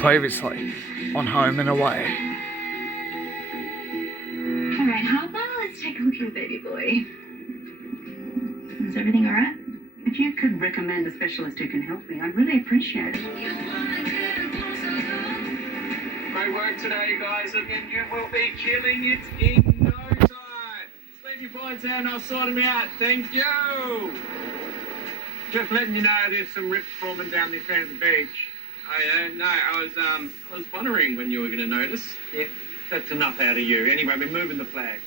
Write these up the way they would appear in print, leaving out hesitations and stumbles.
Previously on Home and Away. Alright, how about let's take a look at your baby boy. Is everything alright? If you could recommend a specialist who can help me, I'd really appreciate it. Great work today, guys, and then you will be killing it in no time. Leave your points out and I'll sort them out. Thank you. Just letting you know there's some rips forming down this end of the beach. Oh yeah, no, I was wondering when you were going to notice. Yeah, that's enough out of you. Anyway, we're moving the flags.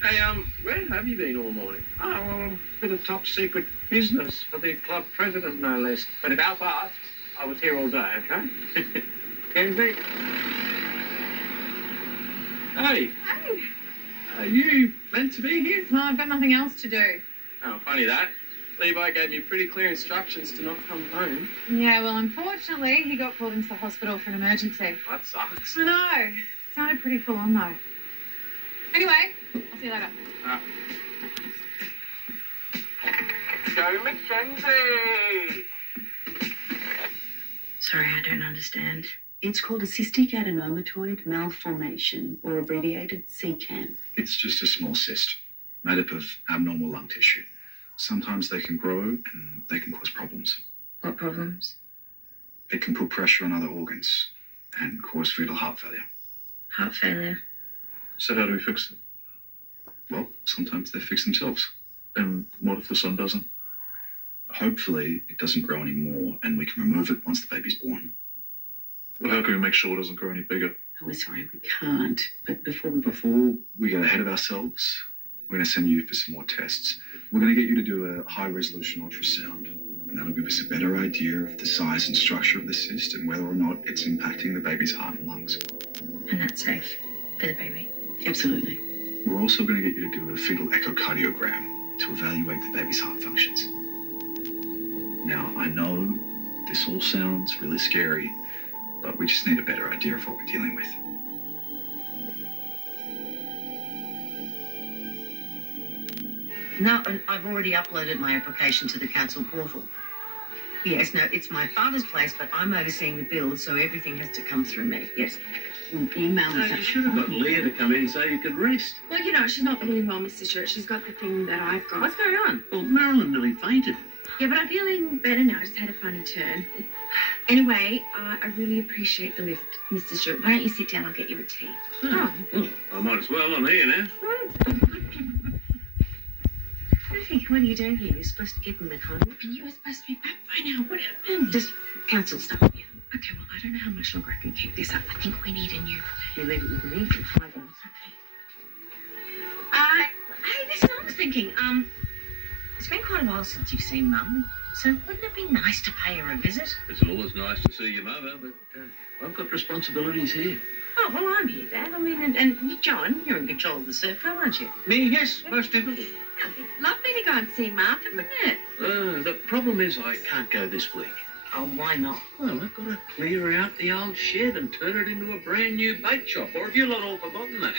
Hey, where have you been all morning? Oh, well, a bit of top secret business for the club president, no less. But if Alf asks, I was here all day, okay? Kenzie? Hey. Hey. Are you meant to be here? No, I've got nothing else to do. Oh, funny that. Levi gave me pretty clear instructions to not come home. Yeah, well, unfortunately, he got called into the hospital for an emergency. That sucks. I know. It sounded pretty full on, though. Anyway, I'll see you later. Go, Mackenzie! Sorry, I don't understand. It's called a cystic adenomatoid malformation, or abbreviated CAM. It's just a small cyst made up of abnormal lung tissue. Sometimes they can grow and they can cause problems. What problems? It can put pressure on other organs and cause fetal heart failure. Heart failure. So how do we fix it? Well, sometimes they fix themselves. And what if the son doesn't? Hopefully, it doesn't grow anymore and we can remove it once the baby's born. Well, how can we make sure it doesn't grow any bigger? Oh, we're sorry, we can't. But before we get ahead of ourselves, we're going to send you for some more tests. We're going to get you to do a high-resolution ultrasound, and that'll give us a better idea of the size and structure of the cyst and whether or not it's impacting the baby's heart and lungs. And that's safe for the baby? Absolutely. We're also going to get you to do a fetal echocardiogram to evaluate the baby's heart functions. Now, I know this all sounds really scary, but we just need a better idea of what we're dealing with. No, and I've already uploaded my application to the council portal. Yes, no, it's my father's place, but I'm overseeing the bills, so everything has to come through me. Yes. Email me. You should have got Leah to come in so you could rest. Well, you know, she's not feeling well, Mr. Stewart. She's got the thing that I've got. What's going on? Well, Marilyn nearly fainted. Yeah, but I'm feeling better now. I just had a funny turn. Anyway, I really appreciate the lift, Mr. Stewart. Why don't you sit down? I'll get you a tea. Oh. Well, I might as well. I'm here now. Hey, what are you doing here? You're supposed to get in the home. And you were supposed to be back by now. What happened? Just council stuff. Yeah. Okay, well, I don't know how much longer I can keep this up. I think we need a new You leave it with me for 5 minutes. Okay. Hey, listen, I was thinking, it's been quite a while since you've seen Mum, so wouldn't it be nice to pay her a visit? It's always nice to see your mother, but I've got responsibilities here. Oh, well, I'm here, Dad. I mean, and John, you're in control of the surf club, aren't you? Me, yes, most definitely. It'd be lovely to go and see Martha, wouldn't it? The problem is I can't go this week. Oh, why not? Well, I've got to clear out the old shed and turn it into a brand new bait shop, or have you lot all forgotten that?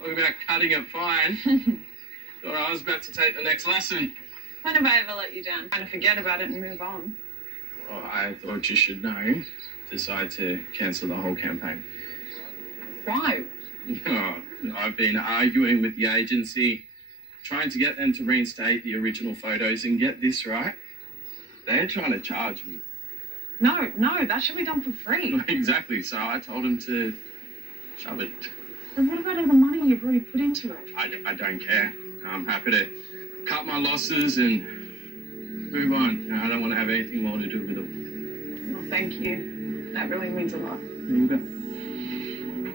Talk about cutting it fine. Thought I was about to take the next lesson. When have I ever let you down? Trying to forget about it and move on. Well, I thought you should know. Decide to cancel the whole campaign. Why? Oh, I've been arguing with the agency, trying to get them to reinstate the original photos, and get this right. They're trying to charge me. No, that should be done for free. Exactly, so I told them to shove it. Then what about all the money you've already put into it? I don't care. I'm happy to cut my losses and move on. I don't want to have anything more to do with it. Well, thank you. That really means a lot. There you go.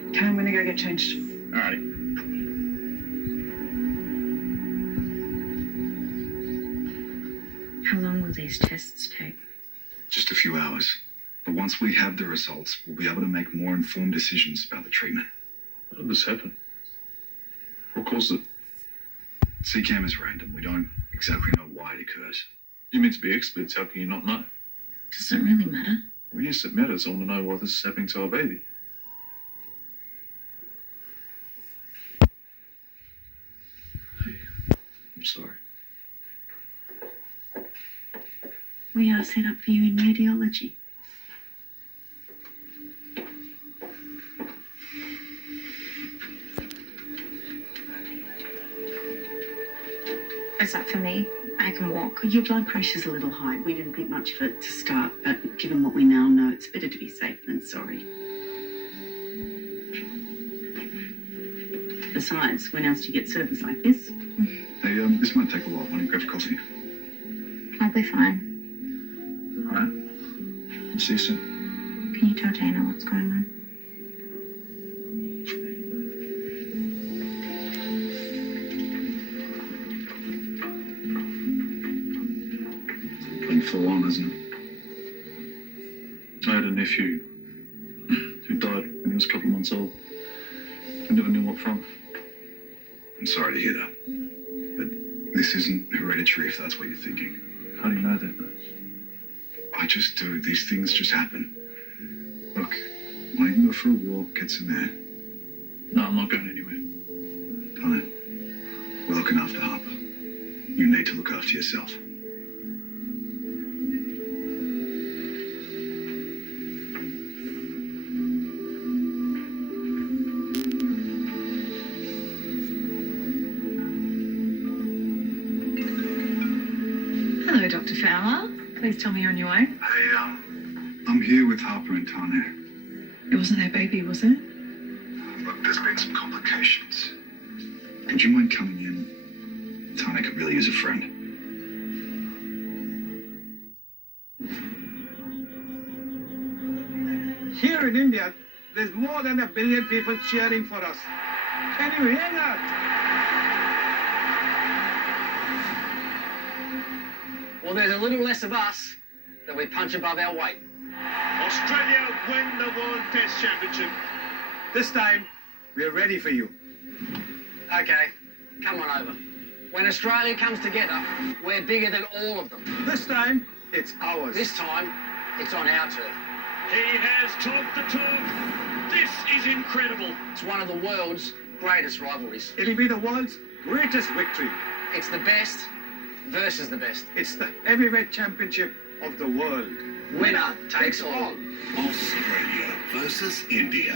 Okay, I'm gonna go get changed. Alrighty. How long will these tests take? Just a few hours. But once we have the results, we'll be able to make more informed decisions about the treatment. How did this happen? What caused it? CCAM is random. We don't exactly know why it occurs. You meant to be experts. How can you not know? Does it really matter? Well, yes, it matters. I want to know why this is happening to our baby. sorry. We are set up for you in radiology. Is that for me? I can walk. Your blood pressure's a little high. We didn't think much of it to start, but given what we now know, it's better to be safe than sorry. Besides, when else do you get service like this? Hey, this might take a while. Why don't you grab coffee? I'll be fine. All right. I'll see you soon. Can you tell Dana what's going on? Pretty full on, isn't it? I had a nephew who died when he was a couple of months old. I never knew what from. I'm sorry to hear that. But this isn't hereditary, if that's what you're thinking. How do you know that, though? I just do. These things just happen. Look, why don't you go for a walk, get some air? No, I'm not going anywhere. Connor, we're looking after Harper. You need to look after yourself. Hello, Dr. Fowler. Please tell me you're on your way. Hey, I'm here with Harper and Tane. It wasn't their baby, was it? Look, there's been some complications. Would you mind coming in? Tane could really use a friend. Here in India, there's more than 1 billion people cheering for us. Can you hear that? Well, there's a little less of us that we punch above our weight. Australia win the World Test Championship. This time, we're ready for you. Okay, come on over. When Australia comes together, we're bigger than all of them. This time, it's ours. This time, it's on our turf. He has talked the talk. This is incredible. It's one of the world's greatest rivalries. It'll be the world's greatest victory. It's the best versus the best. It's the heavyweight championship of the world. Winner takes all. Australia versus India.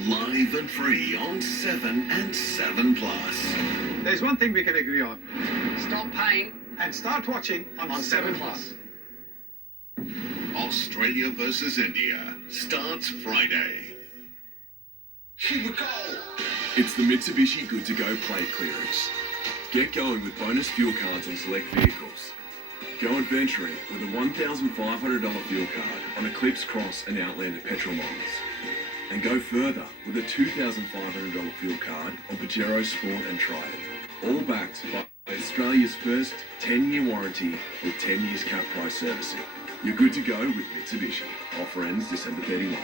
Live and free on 7 and 7 Plus. There's one thing we can agree on. Stop paying And start watching on 7 Plus. Australia versus India starts Friday. Here we go. It's the Mitsubishi Good to Go plate clearance. Get going with bonus fuel cards on select vehicles. Go adventuring with a $1,500 fuel card on Eclipse Cross and Outlander petrol models. And go further with a $2,500 fuel card on Pajero Sport and Trident. All backed by Australia's first 10-year warranty with 10 years cap price servicing. You're good to go with Mitsubishi. Offer ends December 31.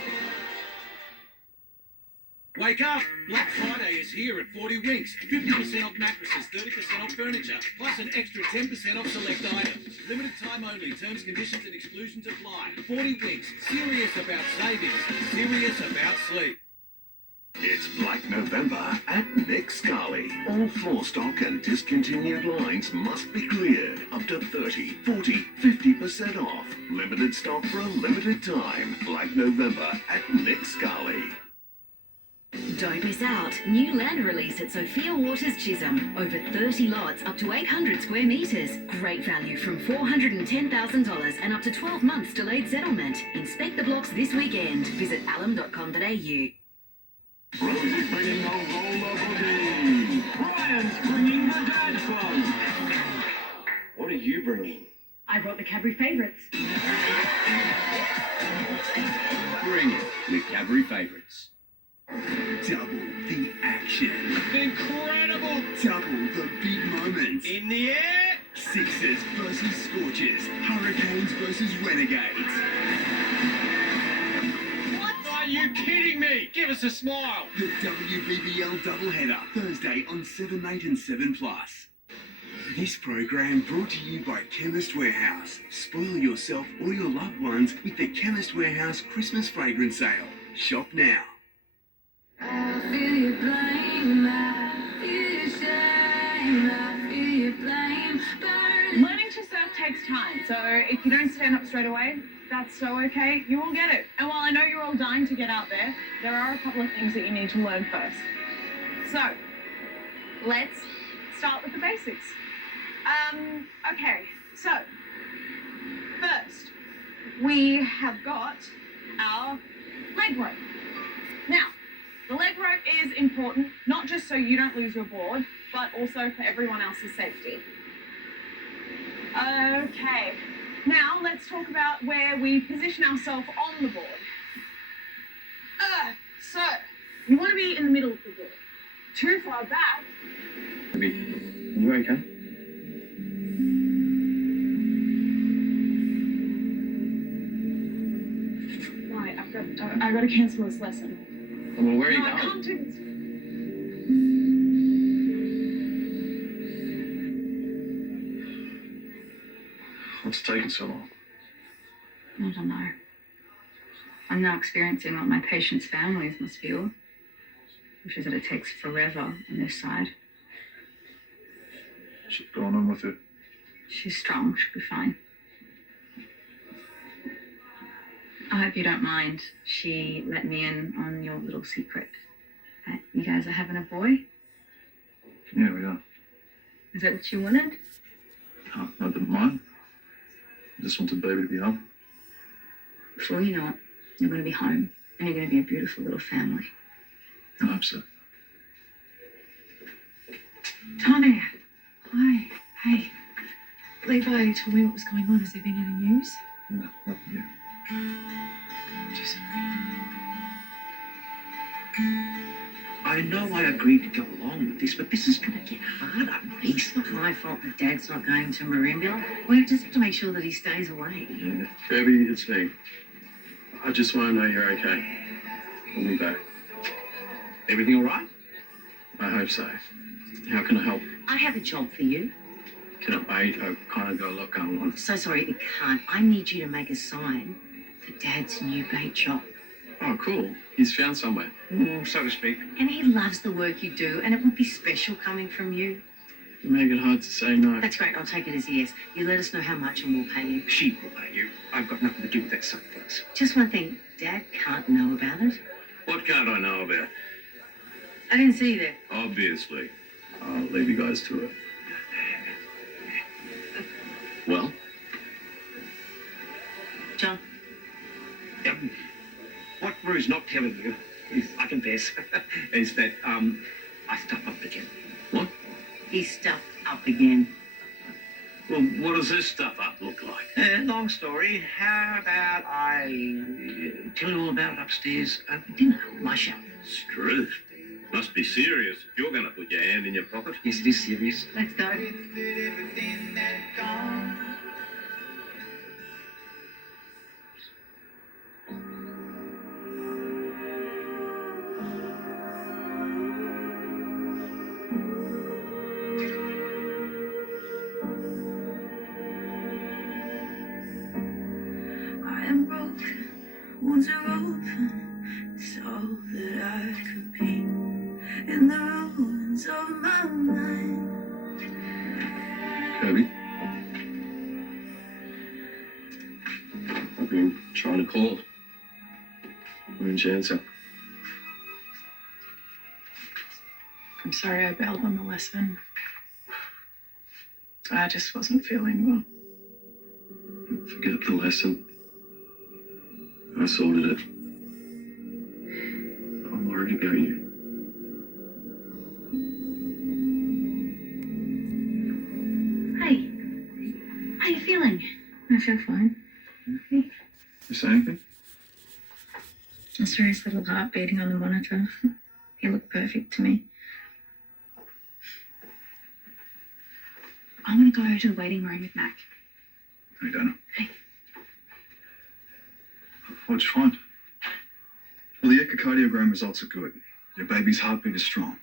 Wake up! Black Friday is here at 40 Winks. 50% off mattresses, 30% off furniture, plus an extra 10% off select items. Limited time only. Terms, conditions and exclusions apply. 40 Winks. Serious about savings. Serious about sleep. It's Black November at Nick Scali. All floor stock and discontinued lines must be cleared. Up to 30, 40, 50% off. Limited stock for a limited time. Black November at Nick Scali. Don't miss out. New land release at Sophia Waters Chisholm. Over 30 lots, up to 800 square metres. Great value from $410,000 and up to 12 months delayed settlement. Inspect the blocks this weekend. Visit alum.com.au. Rosie's bringing the roller boogie. Brian's bringing the dad fun. What are you bringing? I brought the Cadbury favourites. Bring it with Cadbury Favourites. Double the action. Incredible. Double the big moments. In the air. Sixers versus Scorchers. Hurricanes versus Renegades. Are you kidding me? Give us a smile. The WBBL doubleheader. Thursday on 7, 8 and 7 Plus. This program brought to you by Chemist Warehouse. Spoil yourself or your loved ones with the Chemist Warehouse Christmas fragrance sale. Shop now. I feel you blame, I feel you shame, I feel you Learning to surf takes time, so if you don't stand up straight away, that's so okay. You will get it. And while I know you're all dying to get out there, there are a couple of things that you need to learn first. So, let's start with the basics. Okay, so, first, we have got our leg rope. Now, the leg rope is important, not just so you don't lose your board, but also for everyone else's safety. Okay, now let's talk about where we position ourselves on the board. So, you want to be in the middle of the board. Too far back. You okay? Right, I've got to cancel this lesson. Well, where are you No, I going? can't do this. What's taking so long? I don't know. I'm now experiencing what my patients' families must feel, which is that it takes forever on this side. What's going on with it? She's strong. She'll be fine. I hope you don't mind. She let me in on your little secret. That you guys are having a boy? Yeah, we are. Is that what you wanted? No, I didn't mind. I just wanted baby to be home. Before you know it, you're going to be home, and you're going to be a beautiful little family. I hope so. Tanya. Hi. Hey. Levi told me what was going on. Has there been any news? No, nothing yet. Just I know I agreed to go along with this, but this is going to get harder. It's not my fault that Dad's not going to Marimbula. We just have to make sure that he stays away. Yeah. Baby, it's me. I just want to know you're okay. We'll be back. Everything all right? I hope so. How can I help? I have a job for you. Can it wait? I've kind of got a lot going on. So sorry, it can't. I need you to make a sign for Dad's new bait shop. Oh, cool. He's found somewhere. So to speak. And he loves the work you do, and it would be special coming from you. You make it hard to say no. That's great. I'll take it as a yes. You let us know how much and we'll pay you. She will pay you. I've got nothing to do with that sort of things. Just one thing. Dad can't know about it. What can't I know about? I didn't see you there. Obviously. I'll leave you guys to it. Well? John. What Rue's not telling you, is, I confess, is that I stuff up again. What? He's stuffed up again. Well, what does this stuff up look like? Long story. How about I tell you all about it upstairs at dinner, my show? Struth. Must be serious if you're going to put your hand in your pocket. Yes, it is serious. Let's go. I am broken, wounds are open, it's all that I could be in the ruins of my mind. Kirby? I've been trying to call. Wouldn't you answer? I'm sorry I bailed on the lesson. I just wasn't feeling well. Forget the lesson. I sorted it. I'm worried about you. Hey, how you feeling? I feel fine. You say anything? I saw his little heart beating on the monitor. He looked perfect to me. I want to go to the waiting room with Mac. Hey, Dana. Hey. What'd you find? Well, the echocardiogram results are good. Your baby's heartbeat is strong.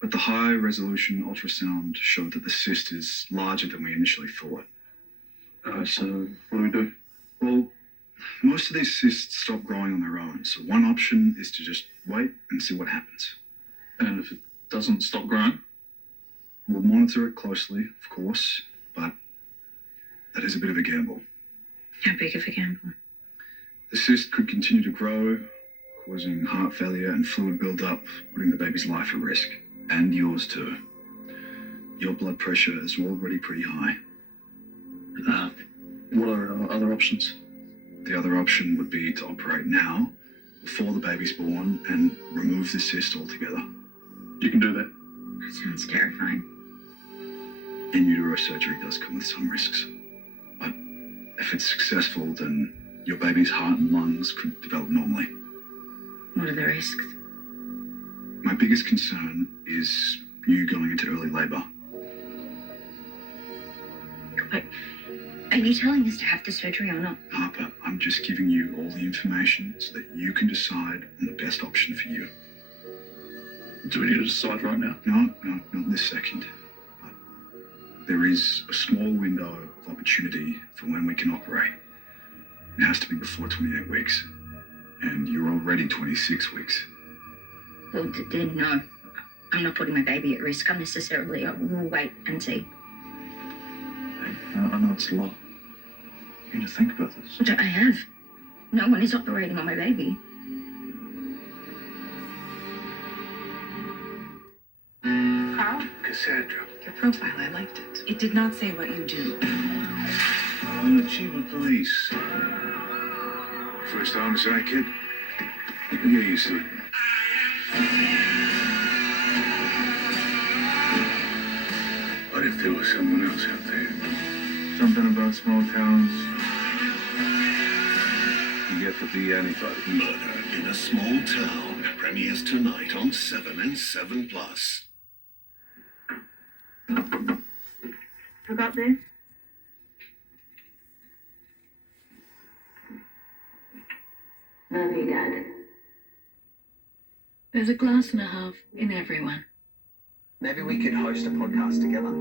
But the high-resolution ultrasound showed that the cyst is larger than we initially thought. So what do we do? Well, most of these cysts stop growing on their own, so one option is to just wait and see what happens. And if it doesn't stop growing? We'll monitor it closely, of course, but that is a bit of a gamble. How big of a gamble? The cyst could continue to grow, causing heart failure and fluid buildup, putting the baby's life at risk. And yours too. Your blood pressure is already pretty high. What are other options? The other option would be to operate now, before the baby's born, and remove the cyst altogether. You can do that. That sounds terrifying. In utero surgery does come with some risks. But if it's successful, then your baby's heart and lungs could develop normally. What are the risks? My biggest concern is you going into early labor. Are you telling us to have the surgery or not? Harper, I'm just giving you all the information so that you can decide on the best option for you. Do we need to decide right now? No, not this second. But there is a small window of opportunity for when we can operate. It has to be before 28 weeks. And you're already 26 weeks. Well, then no. I'm not putting my baby at risk unnecessarily. We'll wait and see. I know it's a lot. You need to think about this. I have. No one is operating on my baby. Carl? Cassandra. Your profile, I liked it. It did not say what you do. I'm the chief of police. First homicide, kid. You'll get used to it. What if there was someone else out there? Something about small towns. You get to be anybody. Murder in a Small Town premieres tonight on 7 and 7+. I got this. Love you, Dad. There's a glass and a half in everyone. Maybe we could host a podcast together.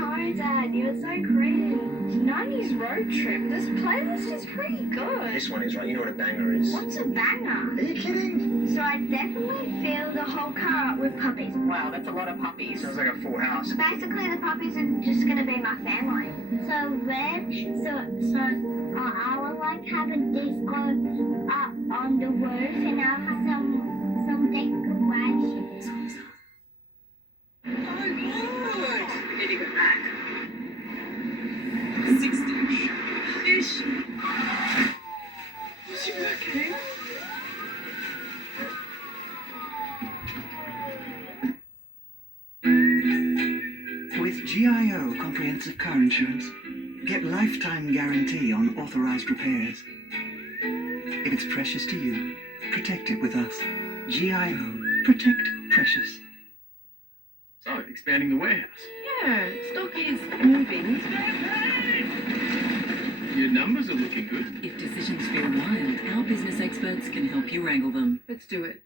Hi, Dad. You're so creative. 90s road trip. This playlist is pretty good. This one is right. You know what a banger is. What's a banger? Are you kidding? So I definitely fill the whole car up with puppies. Wow, that's a lot of puppies. Sounds like a full house. Basically, the puppies are just gonna be my family. So red. I would like to have a disco up on the roof, and I'll have some decorations. Oh, good. Getting it back. 60-ish. Is she okay? With GIO Comprehensive Car Insurance, get lifetime guarantee on authorized repairs. If it's precious to you, protect it with us. GIO. Protect precious. So, expanding the warehouse. Yeah, stock is moving. Your numbers are looking good. If decisions feel wild, our business experts can help you wrangle them. Let's do it.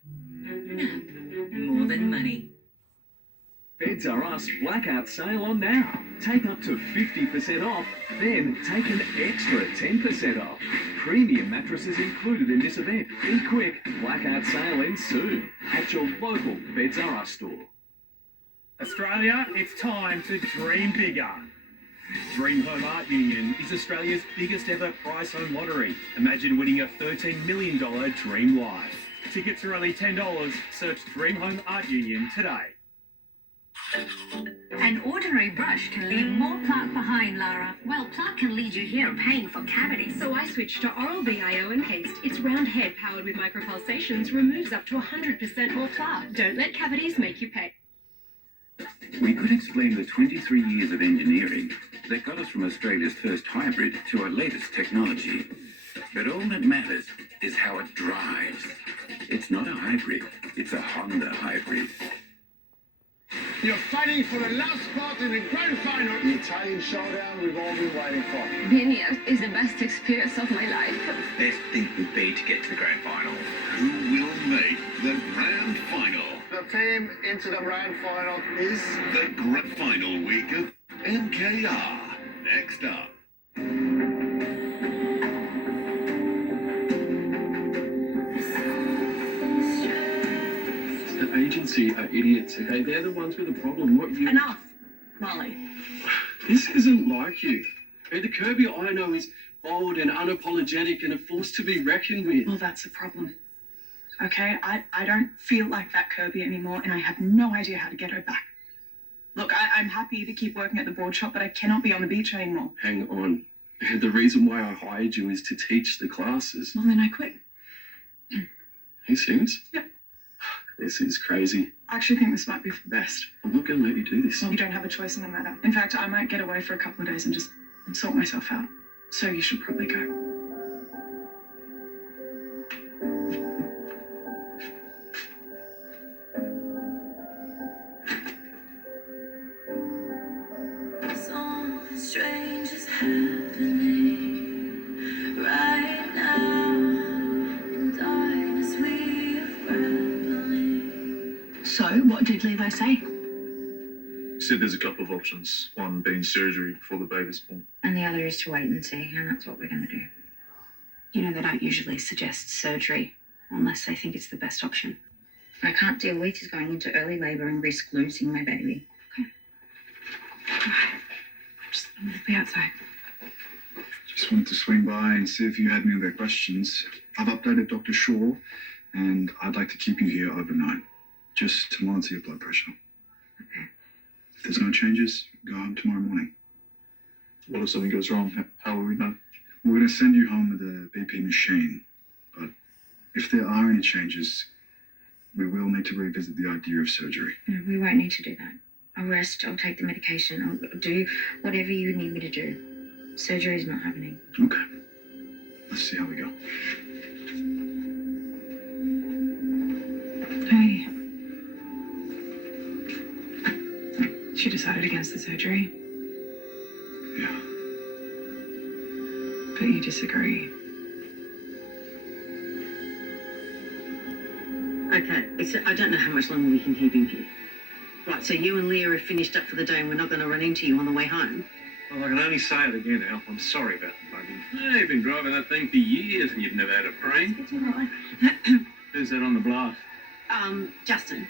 More than money. Beds R Us blackout sale on now. Take up to 50% off, then take an extra 10% off. Premium mattresses included in this event. Be quick, blackout sale ends soon at your local Beds R Us store. Australia, it's time to dream bigger. Dream Home Art Union is Australia's biggest ever prize home lottery. Imagine winning a $13 million dream life. Tickets are only $10. Search Dream Home Art Union today. An ordinary brush can leave more plaque behind, Lara. Well, plaque can lead you here paying for cavities. So I switched to Oral-B IO and Haste. Its round head powered with micropulsations removes up to 100% more plaque. Don't let cavities make you pay. We could explain the 23 years of engineering that got us from Australia's first hybrid to our latest technology. But all that matters is how it drives. It's not a hybrid, it's a Honda hybrid. You're fighting for the last spot in the grand final. The Italian showdown we've all been waiting for. Being here is the best experience of my life. Best thing would be to get to the grand final. Who will make the grand final? The team into the grand final is The grand final week of MKR. Next up. The agency are idiots, okay? They're the ones with the problem, not you. Enough. Molly. This isn't like you. The Kirby I know is bold and unapologetic and a force to be reckoned with. Well, that's a problem. Okay, I don't feel like that Kirby anymore, and I have no idea how to get her back. Look, I'm happy to keep working at the board shop, but I cannot be on the beach anymore. Hang on. The reason why I hired you is to teach the classes. Well, then I quit. Are you serious? Yeah. This is crazy. I actually think this might be for the best. I'm not going to let you do this. Well, you don't have a choice in the matter. In fact, I might get away for a couple of days and just sort myself out. So you should probably go. Something strange is happening right now. In darkness we are reveling. So, what did Levi say? He said there's a couple of options. One being surgery before the baby's born. And the other is to wait and see, and that's what we're going to do. You know, they don't usually suggest surgery unless they think it's the best option. I can't deal with is going into early labour and risk losing my baby. Okay. I'm going to be outside. Just wanted to swing by and see if you had any other questions. I've updated Dr. Shaw, and I'd like to keep you here overnight, just to monitor your blood pressure. Okay. If there's no changes, go home tomorrow morning. What if something goes wrong? How will we know? We're going to send you home with a BP machine, but if there are any changes, we will need to revisit the idea of surgery. No, we won't need to do that. I'll rest, I'll take the medication, I'll do whatever you need me to do. Surgery is not happening. Okay. Let's see how we go. Hey. She decided against the surgery. Yeah. But you disagree. Okay, I don't know how much longer we can keep him here. Right, so you and Leah are finished up for the day and we're not going to run into you on the way home? Well, I can only say it again, Al. I'm sorry about the buggy. Hey, you've been driving that thing for years and you've never had a prank. Who's that on the blast? Justin,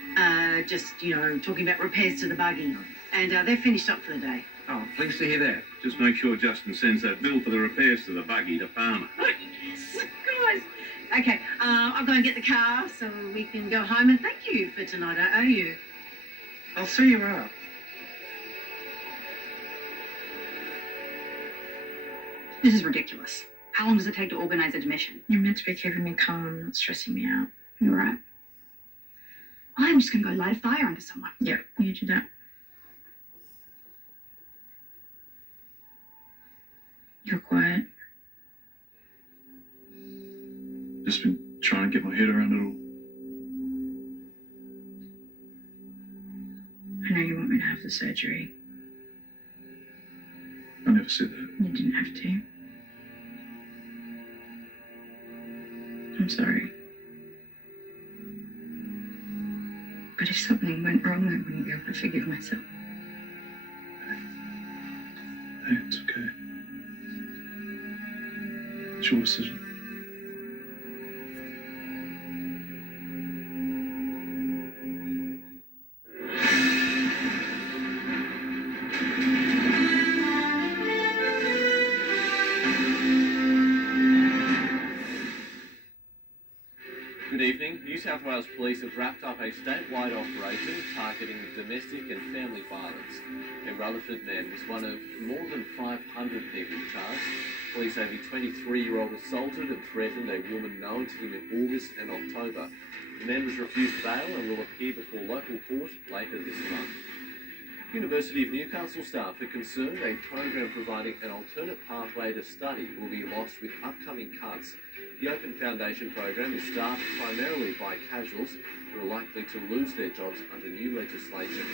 just, talking about repairs to the buggy. And they're finished up for the day. Oh, pleased to hear that. Just make sure Justin sends that bill for the repairs to the buggy to Palmer. Yes, of course. Okay, I'll go and get the car so we can go home, and thank you for tonight. I owe you. I'll see you out. This is ridiculous. How long does it take to organise admission? You're meant to be keeping me calm, not stressing me out. You're right. I'm just going to go light a fire under someone. Yeah, you do that. You're quiet. Just been trying to get my head around it all. I know you want me to have the surgery. I never said that. You didn't have to. I'm sorry. But if something went wrong, I wouldn't be able to forgive myself. Hey, it's okay. It's your decision. Good evening. New South Wales Police have wrapped up a statewide operation targeting domestic and family violence. A Rutherford man was one of more than 500 people charged. Police say the 23-year-old assaulted and threatened a woman known to him in August and October. The man was refused bail and will appear before local court later this month. University of Newcastle staff are concerned a program providing an alternate pathway to study will be lost with upcoming cuts. The Open Foundation program is staffed primarily by casuals who are likely to lose their jobs under new legislation.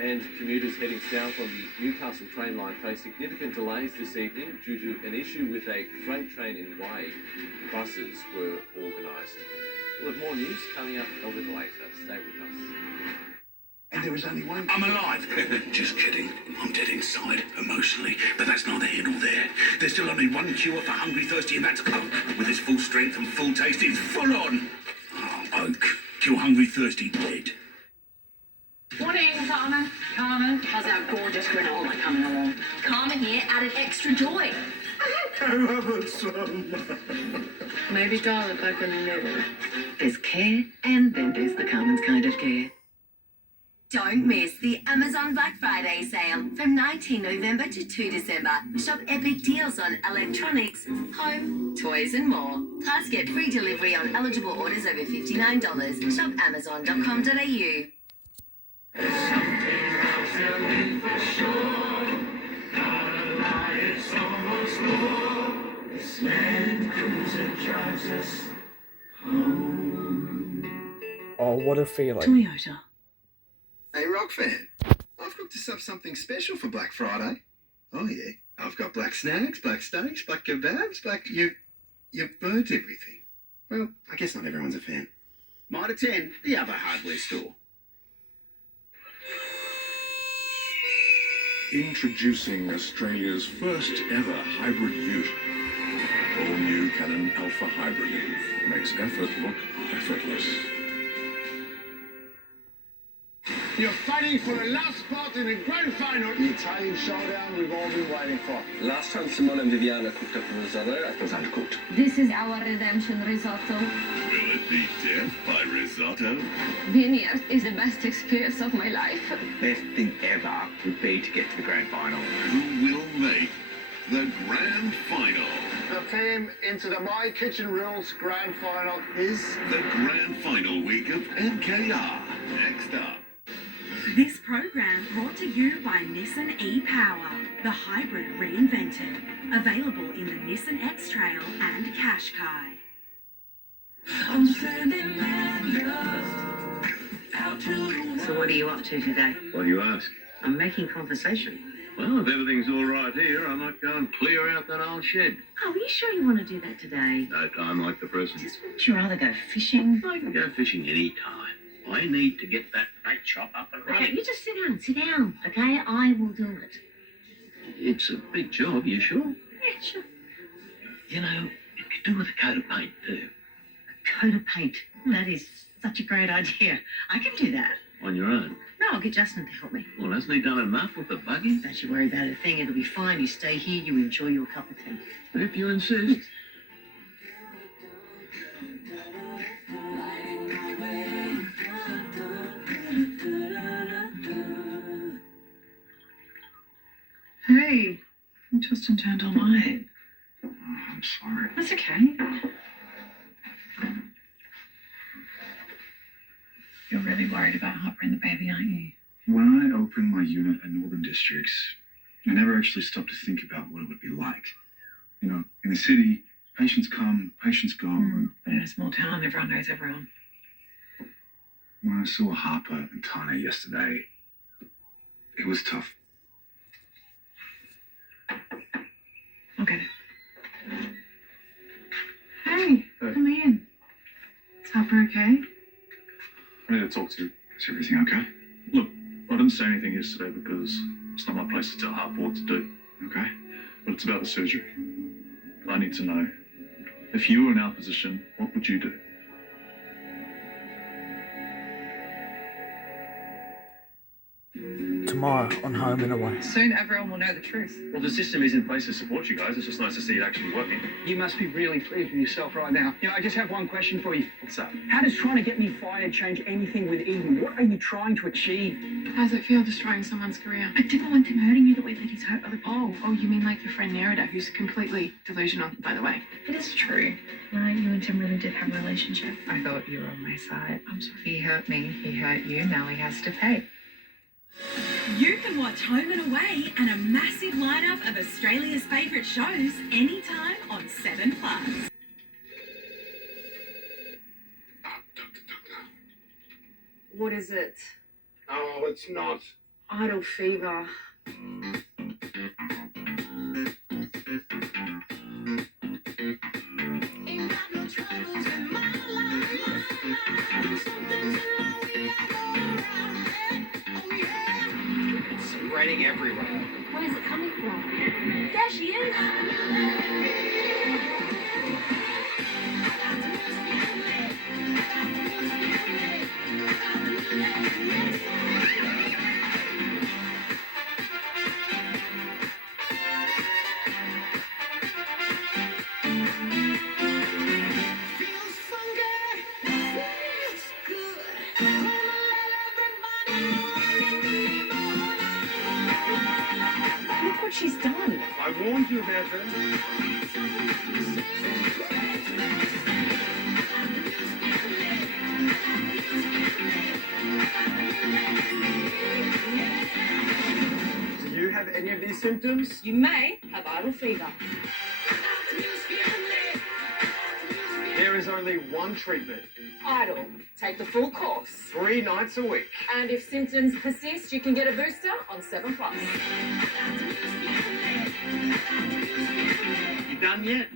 And commuters heading south on the Newcastle train line face significant delays this evening due to an issue with a freight train in Way. Buses were organised. We'll have more news coming up a little later. Stay with us. And there is only one... I'm alive. Just kidding. I'm dead inside, emotionally. But that's neither here nor there. There's still only one cure for hungry, thirsty, and that's Coke. With its full strength and full taste, it's full on. Oh, Oak. Kill hungry, thirsty, dead. Morning, Carmen. Carmen. How's our gorgeous granola coming along? Carmen here added extra joy. I love it so much. Maybe dial it back a little. There's care, and then there's the Carmen's kind of care. Don't miss the Amazon Black Friday sale from 19 November to 2 December. Shop epic deals on electronics, home, toys and more. Plus get free delivery on eligible orders over $59. Shop amazon.com.au. This land cruiser drives us home. Oh, what a feeling. Toyota. Hey, rock fan, I've cooked us up something special for Black Friday. Oh, yeah. I've got black snacks, black steaks, black kebabs, You've burnt everything. Well, I guess not everyone's a fan. Might attend the other hardware store. Introducing Australia's first ever hybrid ute. All new Canon Alpha Hybrid makes effort look effortless. You're fighting for the last spot in the grand final. The Italian showdown we've all been waiting for. Last time Simone and Viviana cooked up a risotto, it was undercooked. This is our redemption risotto. Will it be death by risotto? Being here is the best experience of my life. Best thing ever would be to get to the grand final. Who will make the grand final? The team into the My Kitchen Rules grand final is... The grand final week of NKR. Next up. This program brought to you by Nissan e-Power, the hybrid reinvented. Available in the Nissan X-Trail and Qashqai. I'm sending my love out to the world. So what are you up to today? What do you ask? I'm making conversation. Well, if everything's all right here, I might go and clear out that old shed. Oh, are you sure you want to do that today? No time like the present. Wouldn't you rather go fishing? I can go fishing any time. I need to get that bait shop up and Okay, running. you just sit down, okay? I will do it. It's a big job, you sure? Yeah, sure. You know, it could do with a coat of paint, too. A coat of paint. That is such a great idea. I can do that. On your own. No, I'll get Justin to help me. Well, hasn't he done enough with the buggy? Don't you worry about a thing. It'll be fine. You stay here, you enjoy your cup of tea. If you insist. Hey, Justin turned all night. Oh, I'm sorry. That's okay. You're really worried about Harper and the baby, aren't you? When I opened my unit at Northern Districts, I never actually stopped to think about what it would be like. You know, in the city, patients come, patients go. But in a small town, everyone knows everyone. When I saw Harper and Tana yesterday, it was tough. Okay. Hey, come in. Is Harper okay? I need to talk to you. Is everything okay? Look, I didn't say anything yesterday because it's not my place to tell Harper what to do. Okay? But it's about the surgery. I need to know, if you were in our position, what would you do? Tomorrow on Home and Away. Soon everyone will know the truth. Well, the system is in place to support you guys. It's just nice to see it actually working. You must be really pleased with yourself right now. You know, I just have one question for you. What's that? How does trying to get me fired change anything with Eden? What are you trying to achieve? How does it feel destroying someone's career? I didn't want him hurting you the way that he's hurt other people. Oh, you mean like your friend Nerida, who's completely delusional, by the way. It is true. You and Tim really did have a relationship. I thought you were on my side. I'm sorry. He hurt me, he hurt you, now he has to pay. You can watch Home and Away and a massive lineup of Australia's favourite shows anytime on 7+. What is it? Oh, it's not. Idle fever. It's spreading everywhere. Where is it coming from? There she is. she's done. I warned you about her. Do you have any of these symptoms? You may have idle fever. There is only one treatment. Idle. Take the full course. 3 nights a week. And if symptoms persist, you can get a booster on 7+. You done yet?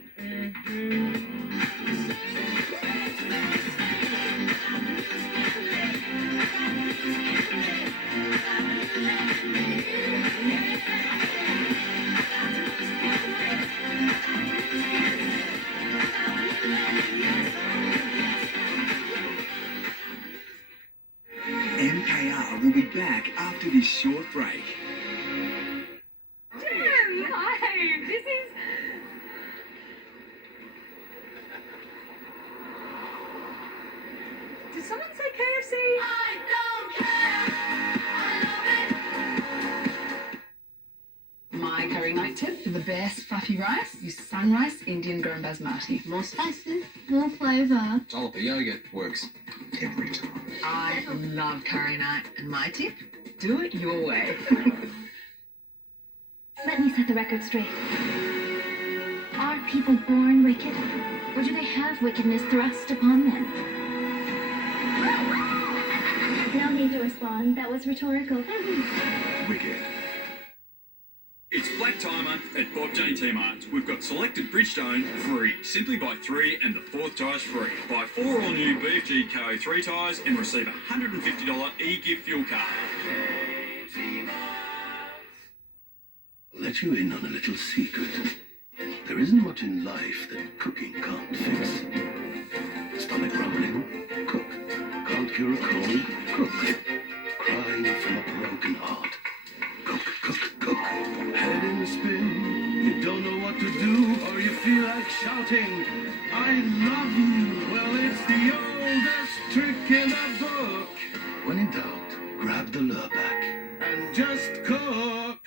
MKR will be back after this short break. Jim, hi. This is... Did someone say KFC? I don't care. My curry night tip for the best fluffy rice, use sunrise Indian grown basmati. More spices, more flavour. Jalapeno works every time. I love curry night, and my tip, do it your way. Let me set the record straight. Are people born wicked, or do they have wickedness thrust upon them? No need to respond. That was rhetorical. Wicked. It's Black Tyre Month at Bob Jane T-Mart. We've got selected Bridgestone free. Simply buy 3 and the 4th tyre's free. Buy 4 all-new BFG Co 3 tyres and receive a $150 e-gift fuel card. Let you in on a little secret. There isn't much in life that cooking can't fix. Stomach rumbling? Cook. Can't cure a cold? Cook. Crying from a broken heart? Cook, cook, cook. Head in a spin, you don't know what to do, or you feel like shouting, I love you. Well, it's the oldest trick in the book. When in doubt, grab the Lurpak and just cook.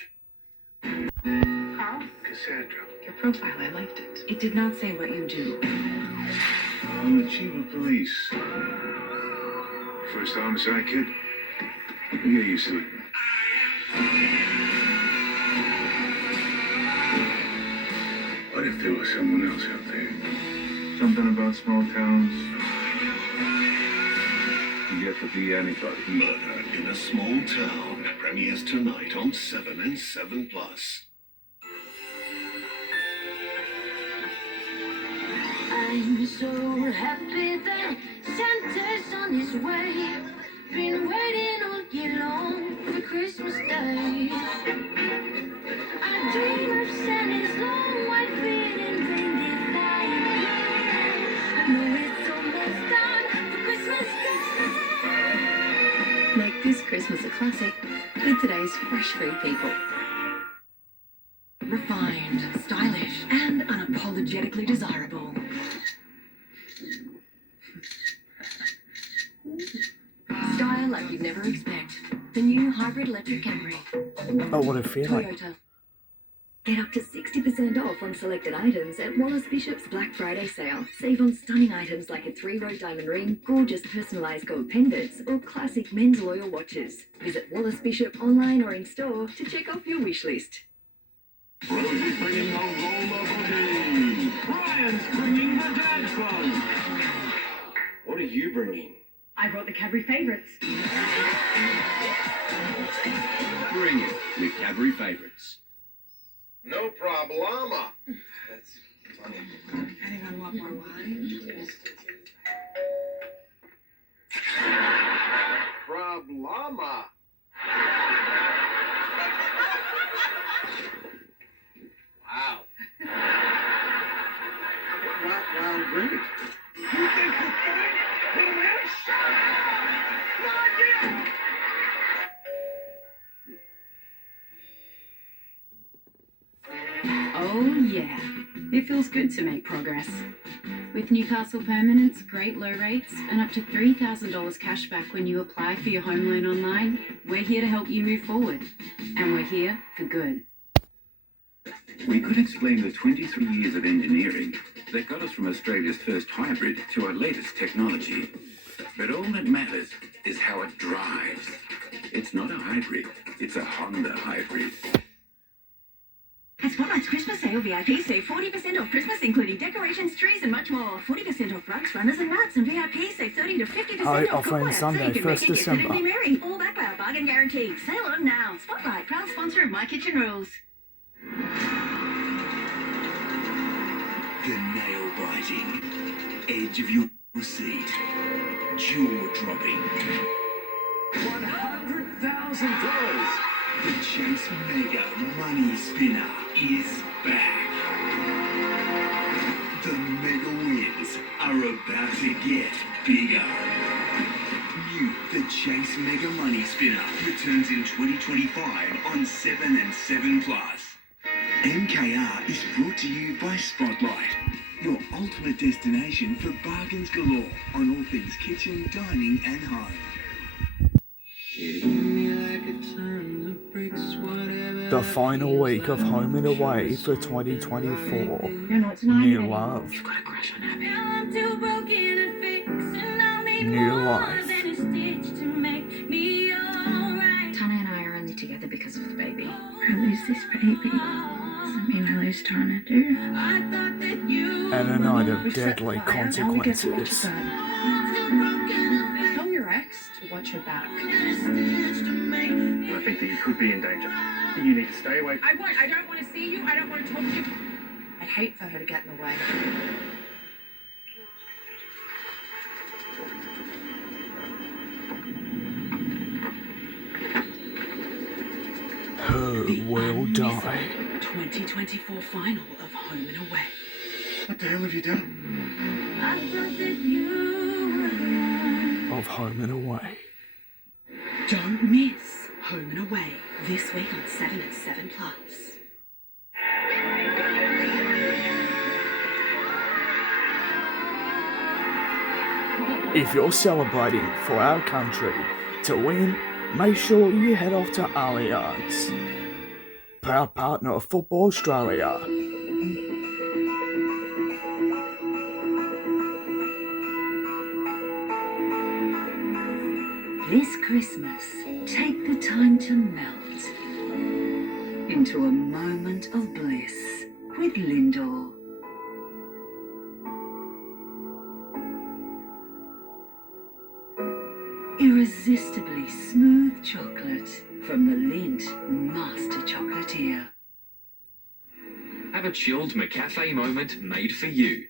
Carl? Cassandra. Your profile, I liked it. It did not say what you do. I'm the chief of police. First homicide, kid? You get used to it. What if there was someone else out there? Something about small towns. You get to be anybody. Murder in a Small Town premieres tonight on 7 and 7+. I'm so happy that Santa's on his way. Been waiting all year long for Christmas Day. I dream of Santa's long white beard and reindeer flying. I know it's almost time for Christmas Day. Make this Christmas a classic with today's fresh fruit people. Refined, stylish, and unapologetically desirable. Style like you'd never expect. The new hybrid electric Camry. Oh, what a feel like. Toyota. Get up to 60% off on selected items at Wallace Bishop's Black Friday sale. Save on stunning items like a 3-row diamond ring, gorgeous personalised gold pendants, or classic men's loyal watches. Visit Wallace Bishop online or in store to check off your wish list. Rosie's bringing the roller boogie. Brian's bringing the dad fun. What are you bringing? I brought the Cadbury favourites. Bring it with Cadbury Favourites. No problema. That's funny. Anyone want more wine? Problema. Wow. Wow, great. You think you're funny? Little man, shut up! Not again! Oh yeah, it feels good to make progress. With Newcastle Permanent's great low rates and up to $3,000 cash back when you apply for your home loan online, we're here to help you move forward. And we're here for good. We could explain the 23 years of engineering that got us from Australia's first hybrid to our latest technology. But all that matters is how it drives. It's not a hybrid, it's a Honda hybrid. At Spotlight's Christmas sale, VIP save 40% off Christmas, including decorations, trees, and much more. 40% off rugs, runners, and mats, and VIP save 30 to 50% off offering cookware. Sunday, so you can 1st make it December. and be merry. All backed by our bargain guarantee. Sale on now. Spotlight, proud sponsor of My Kitchen Rules. The nail-biting, edge of your seat, jaw-dropping. $100,000! The Chase Mega Money Spinner is back. The mega wins are about to get bigger. New The Chase Mega Money Spinner returns in 2025 on 7 and 7 Plus. MKR is brought to you by Spotlight, your ultimate destination for bargains galore on all things kitchen, dining and home. The final week of Home and Away for 2024. New love. You've got a crush on Abby. New life. Tana and I are only together because of the baby. I lose this baby. Doesn't mean I lose Tana, do? And a night of deadly consequences. Tell your ex to watch her back. I think that you could be in danger. You need to stay away. I won't. I don't want to see you. I don't want to talk to you. I'd hate for her to get in the way. Her will die. 2024 final of Home and Away. What the hell have you done? Of Home and Away. Don't miss Home and Away this week on 7 and 7 Plus. If you're celebrating for our country to win, make sure you head off to Allianz, proud partner of Football Australia. This Christmas, take the time to melt into a moment of bliss with Lindor. Irresistibly smooth chocolate from the Lindt Master Chocolatier. Have a chilled McCafe moment made for you.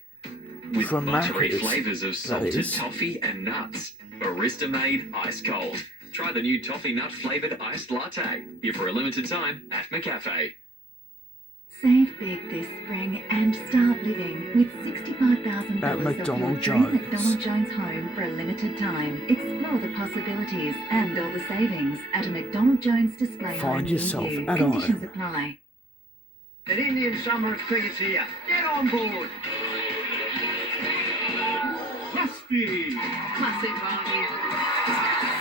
With From buttery Macca's, flavours of that salted is. toffee and nuts. Barista made ice cold. Try the new toffee nut flavoured iced latte. Here for a limited time at McCafe. Save big this spring and start living with $65,000 At of McDonald your dream Jones. McDonald Jones home for a limited time. Explore the possibilities and all the savings at a McDonald Jones display Find home near yourself you. at Conditions home. apply. An Indian summer of cricket's here. Get on board. Must be. Classic Barney.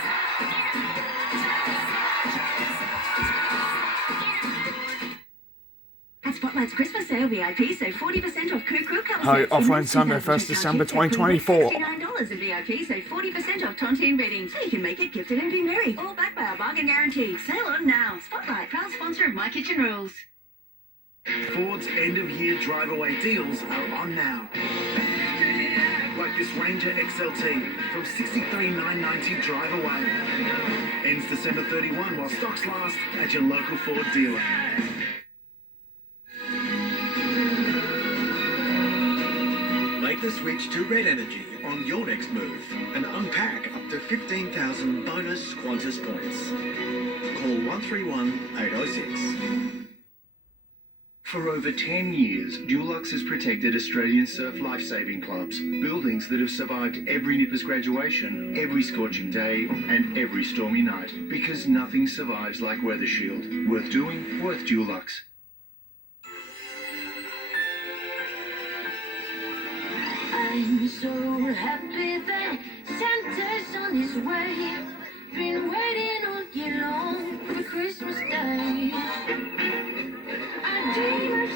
At Spotlight's Christmas sale, VIP save 40% off Crew colour Hey, sets. offering And Sunday, 1st December 2024. $69 and VIP save 40% off Tontine bedding, so you can make it gifted and be merry. All backed by our bargain guarantee. Sale on now. Spotlight, proud sponsor of My Kitchen Rules. Ford's end-of-year drive-away deals are on now. Like this Ranger XLT from $63,990 drive away. Ends December 31 while stocks last at your local Ford dealer. Make the switch to Red Energy on your next move and unpack up to 15,000 bonus Qantas points. Call 131 806. For over 10 years, Dulux has protected Australian surf lifesaving clubs, buildings that have survived every Nippers graduation, every scorching day, and every stormy night, because nothing survives like Weather Shield. Worth doing, worth Dulux. I'm so happy that Santa's on his way. Been waiting all year long for Christmas Day. I dream of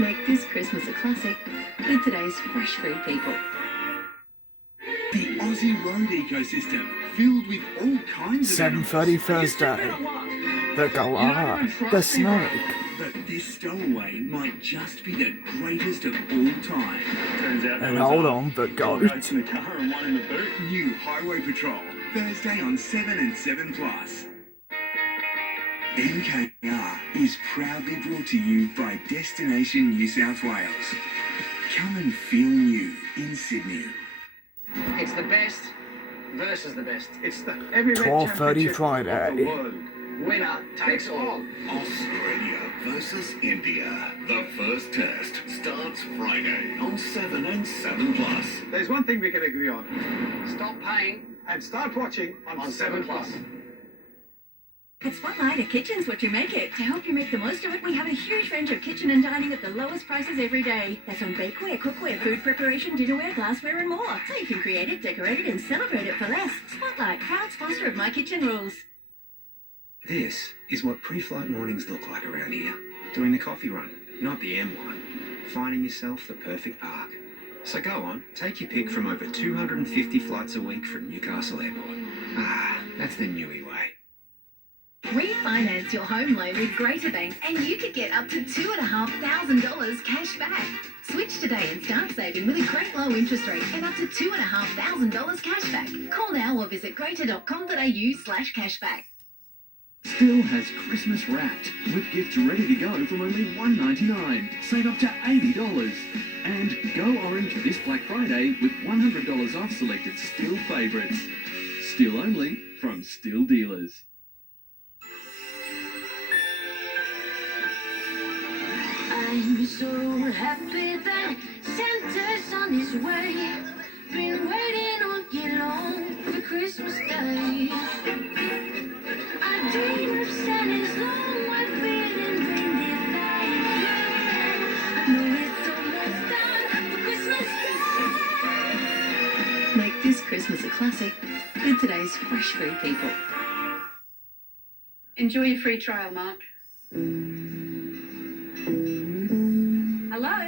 Make this Christmas a classic with today's fresh food people. The Aussie road ecosystem, filled with all kinds of 7:30 Thursday. The galah, the snake. But this stowaway might just be the greatest of all time. Turns out And hold on, the goat. in the car and one in the boot. New Highway Patrol, Thursday on 7 and 7 Plus. NKR is proudly brought to you by Destination New South Wales. Come and feel new in Sydney. It's the best versus the best. It's the 12:30 Friday. winner takes all. Australia versus India. The first test starts Friday on 7 and 7 Plus. There's one thing we can agree on. Stop paying and start watching on 7 Plus. At Spotlight, a kitchen's what you make it. To help you make the most of it, we have a huge range of kitchen and dining at the lowest prices every day. That's on bakeware, cookware, food preparation, dinnerware, glassware, and more. So you can create it, decorate it, and celebrate it for less. Spotlight, proud sponsor of My Kitchen Rules. This is what pre-flight mornings look like around here. Doing the coffee run, not the M1. Finding yourself the perfect park. So go on, take your pick from over 250 flights a week from Newcastle Airport. Ah, that's the Newy way. Refinance your home loan with Greater Bank and you could get up to $2,500 cash back. Switch today and start saving with a great low interest rate and up to $2,500 cash back. Call now or visit greater.com.au/cashback. Still has Christmas wrapped with gifts ready to go from only $1.99. Save up to $80. And go orange this Black Friday with $100 off selected Still favourites. Still only from Still dealers. I'm so happy that Santa's on his way. Been waiting all year long for Christmas Day. I dream of Santa's long white beard and reindeer lights. I know it's almost time for Christmas Day. Make this Christmas a classic with today's fresh food people. Enjoy your free trial, Mark. Hello?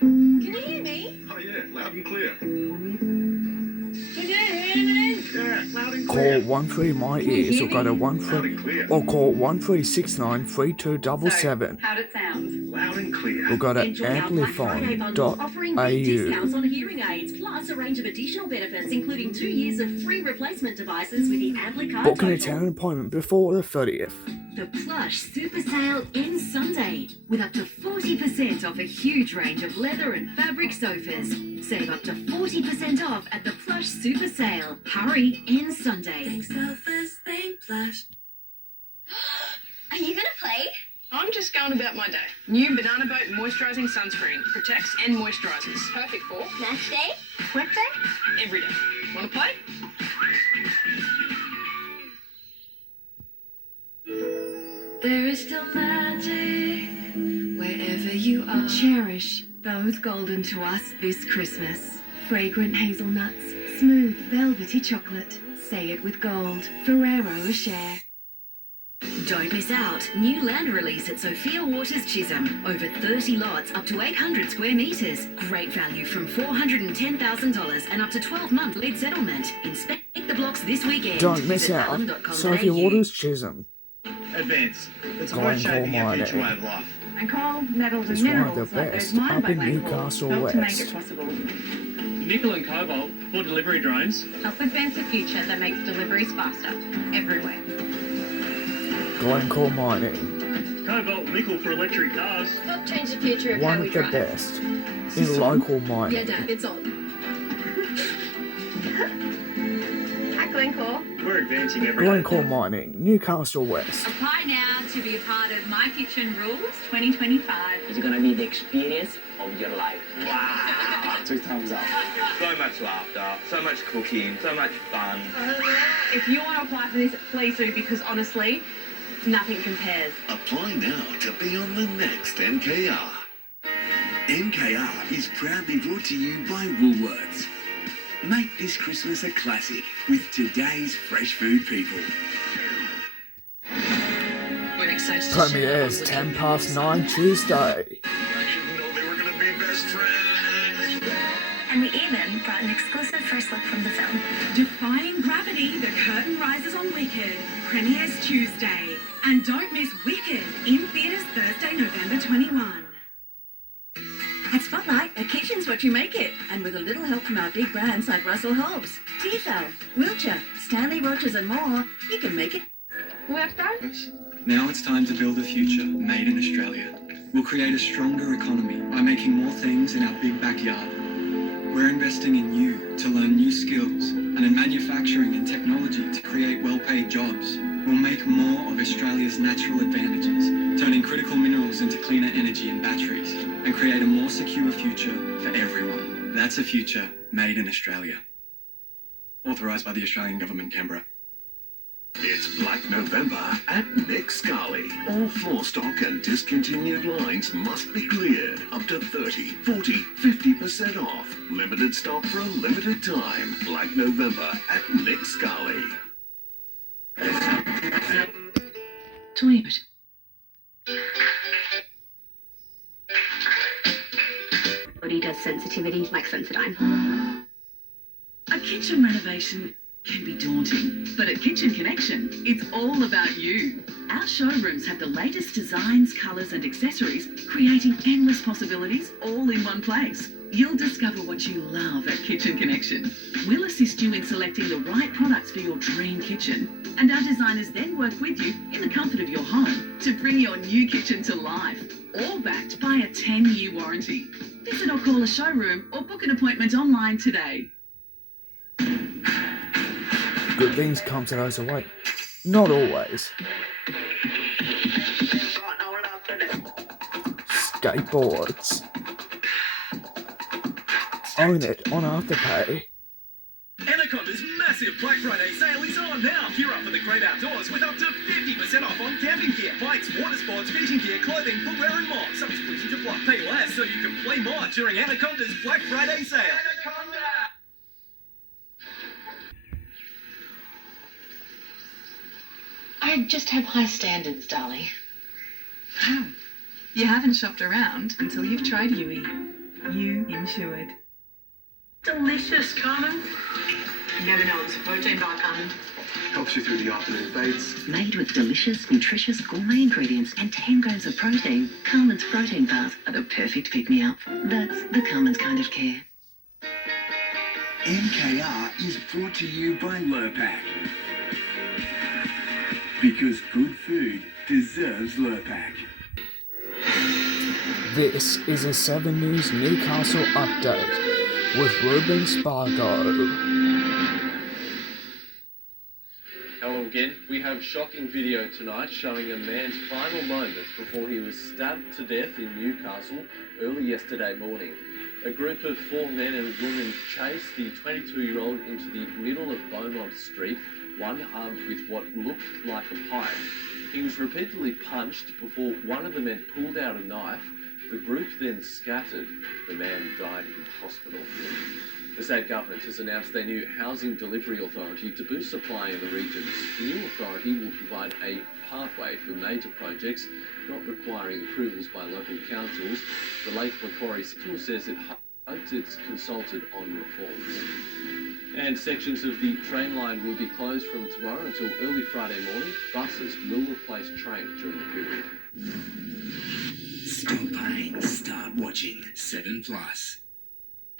Can you hear me? Oh yeah, loud and clear. Can you hear me? Yeah, loud and Call 13 My Ears or go to 13 or call 1369 3277 How'd it sound? Loud and clear. or go to Enjoy our Black Friday bundle offering big amplifon.au. discounts on hearing aids, plus a range of additional benefits, including 2 years of free replacement devices with the Ampli card. Book an Italian appointment before the 30th. The Plush Super Sale ends Sunday with up to 40% off a huge range of leather and fabric sofas. Save up to 40% off at the Plush Super Sale. Hurry, ends Sunday. First thing Plush. Are you gonna play? I'm just going about my day. New Banana Boat Moisturising Sunscreen. Protects and moisturises. Perfect for Match day? Work day? every day. Want to play? There is still magic wherever you are. Cherish those golden to us this Christmas. Fragrant hazelnuts, smooth velvety chocolate. Say it with gold. Ferrero Rocher. Don't miss out. New land release at Sophia Waters Chisholm. Over 30 lots, up to 800 square metres. Great value from $410,000 and up to 12-month lead settlement. Inspect the blocks this weekend. Don't miss Visit out. alum.com.au. Sophia Waters Chisholm. Advance. It's Going worth shaping Coal our Mining. future way of life. And coal, metals, and It's one of minerals the like best those mined up by in Glencore Newcastle help to make West. it possible. Nickel and cobalt for delivery drones. Help advance a future that makes deliveries faster, everywhere. Glencore Mining. Cobalt nickel for electric cars. Help change the future of One how we of the drive. best in local mining. Yeah, Dad, it's on. At Glencore. We're advancing every day. Glencore Mining, Newcastle West. Apply now to be a part of My Kitchen Rules 2025. It's gonna be the experience of your life. Wow! 2 thumbs up. So much laughter, so much cooking, so much fun. If you want to apply for this, please do, because honestly, nothing compares. Apply now to be on the next NKR. NKR is proudly brought to you by Woolworths. Make this Christmas a classic with today's fresh food people. We're excited to Premieres 9 Tuesday. best friend. And we even brought an exclusive first look from the film. Defying Gravity, The Curtain Rises on Wicked. Premieres Tuesday. And don't miss Wicked in theatres Thursday, November 21. At Spotlight, a kitchen's what you make it. And with a little help from our big brands like Russell Hobbs, Tefal, Wiltshire, Stanley Rogers and more, you can make it. Work done? Now it's time to build a future made in Australia. We'll create a stronger economy by making more things in our big backyard. We're investing in you to learn new skills and in manufacturing and technology to create well-paid jobs. We'll make more of Australia's natural advantages, turning critical minerals into cleaner energy and batteries, and create a more secure future for everyone. That's a future made in Australia. Authorised by the Australian Government, Canberra. It's Black November at Nick Scali. All floor stock and discontinued lines must be cleared. Up to 30, 40, 50% off. Limited stock for a limited time. Black November at Nick Scali. Toilet. Body does sensitivity like Sensodyne. A kitchen renovation can be daunting, but at Kitchen Connection, it's all about you. Our showrooms have the latest designs, colours and accessories, creating endless possibilities all in one place. You'll discover what you love at Kitchen Connection. We'll assist you in selecting the right products for your dream kitchen, and our designers then work with you in the comfort of your home to bring your new kitchen to life, all backed by a 10-year warranty. Visit or call a showroom or book an appointment online today. Good things come to those who wait. Not always. Skateboards. Own it on Afterpay. Anaconda's massive Black Friday sale is on now. Gear up for the great outdoors with up to 50% off on camping gear, bikes, water sports, fishing gear, clothing, footwear and more. Some exclusions apply. Pay less so you can play more during Anaconda's Black Friday sale. Anaconda! I just have high standards, darling. Oh, you haven't shopped around until you've tried Yui. You insured. Delicious, Carmen. You never know, it's a protein bar, Carmen. Helps you through the afternoon fades. Made with delicious, nutritious gourmet ingredients and 10 grams of protein, Carmen's protein bars are the perfect pick-me-up. That's the Carmen's kind of care. MKR is brought to you by Lurpak. Because good food deserves Lurpak. This is a 7 News Newcastle update with Ruben Spargo. Hello again. We have shocking video tonight showing a man's final moments before he was stabbed to death in Newcastle early yesterday morning. A group of 4 men and women chased the 22-year-old into the middle of Beaumont Street, one armed with what looked like a pipe. He was repeatedly punched before one of the men pulled out a knife. The group then scattered. The man died in hospital. The state government has announced a new housing delivery authority to boost supply in the regions. The new authority will provide a pathway for major projects not requiring approvals by local councils. The Lake Macquarie School says it hopes it's consulted on reforms. And sections of the train line will be closed from tomorrow until early Friday morning. Buses will replace trains during the period. Stop paying, start watching 7+.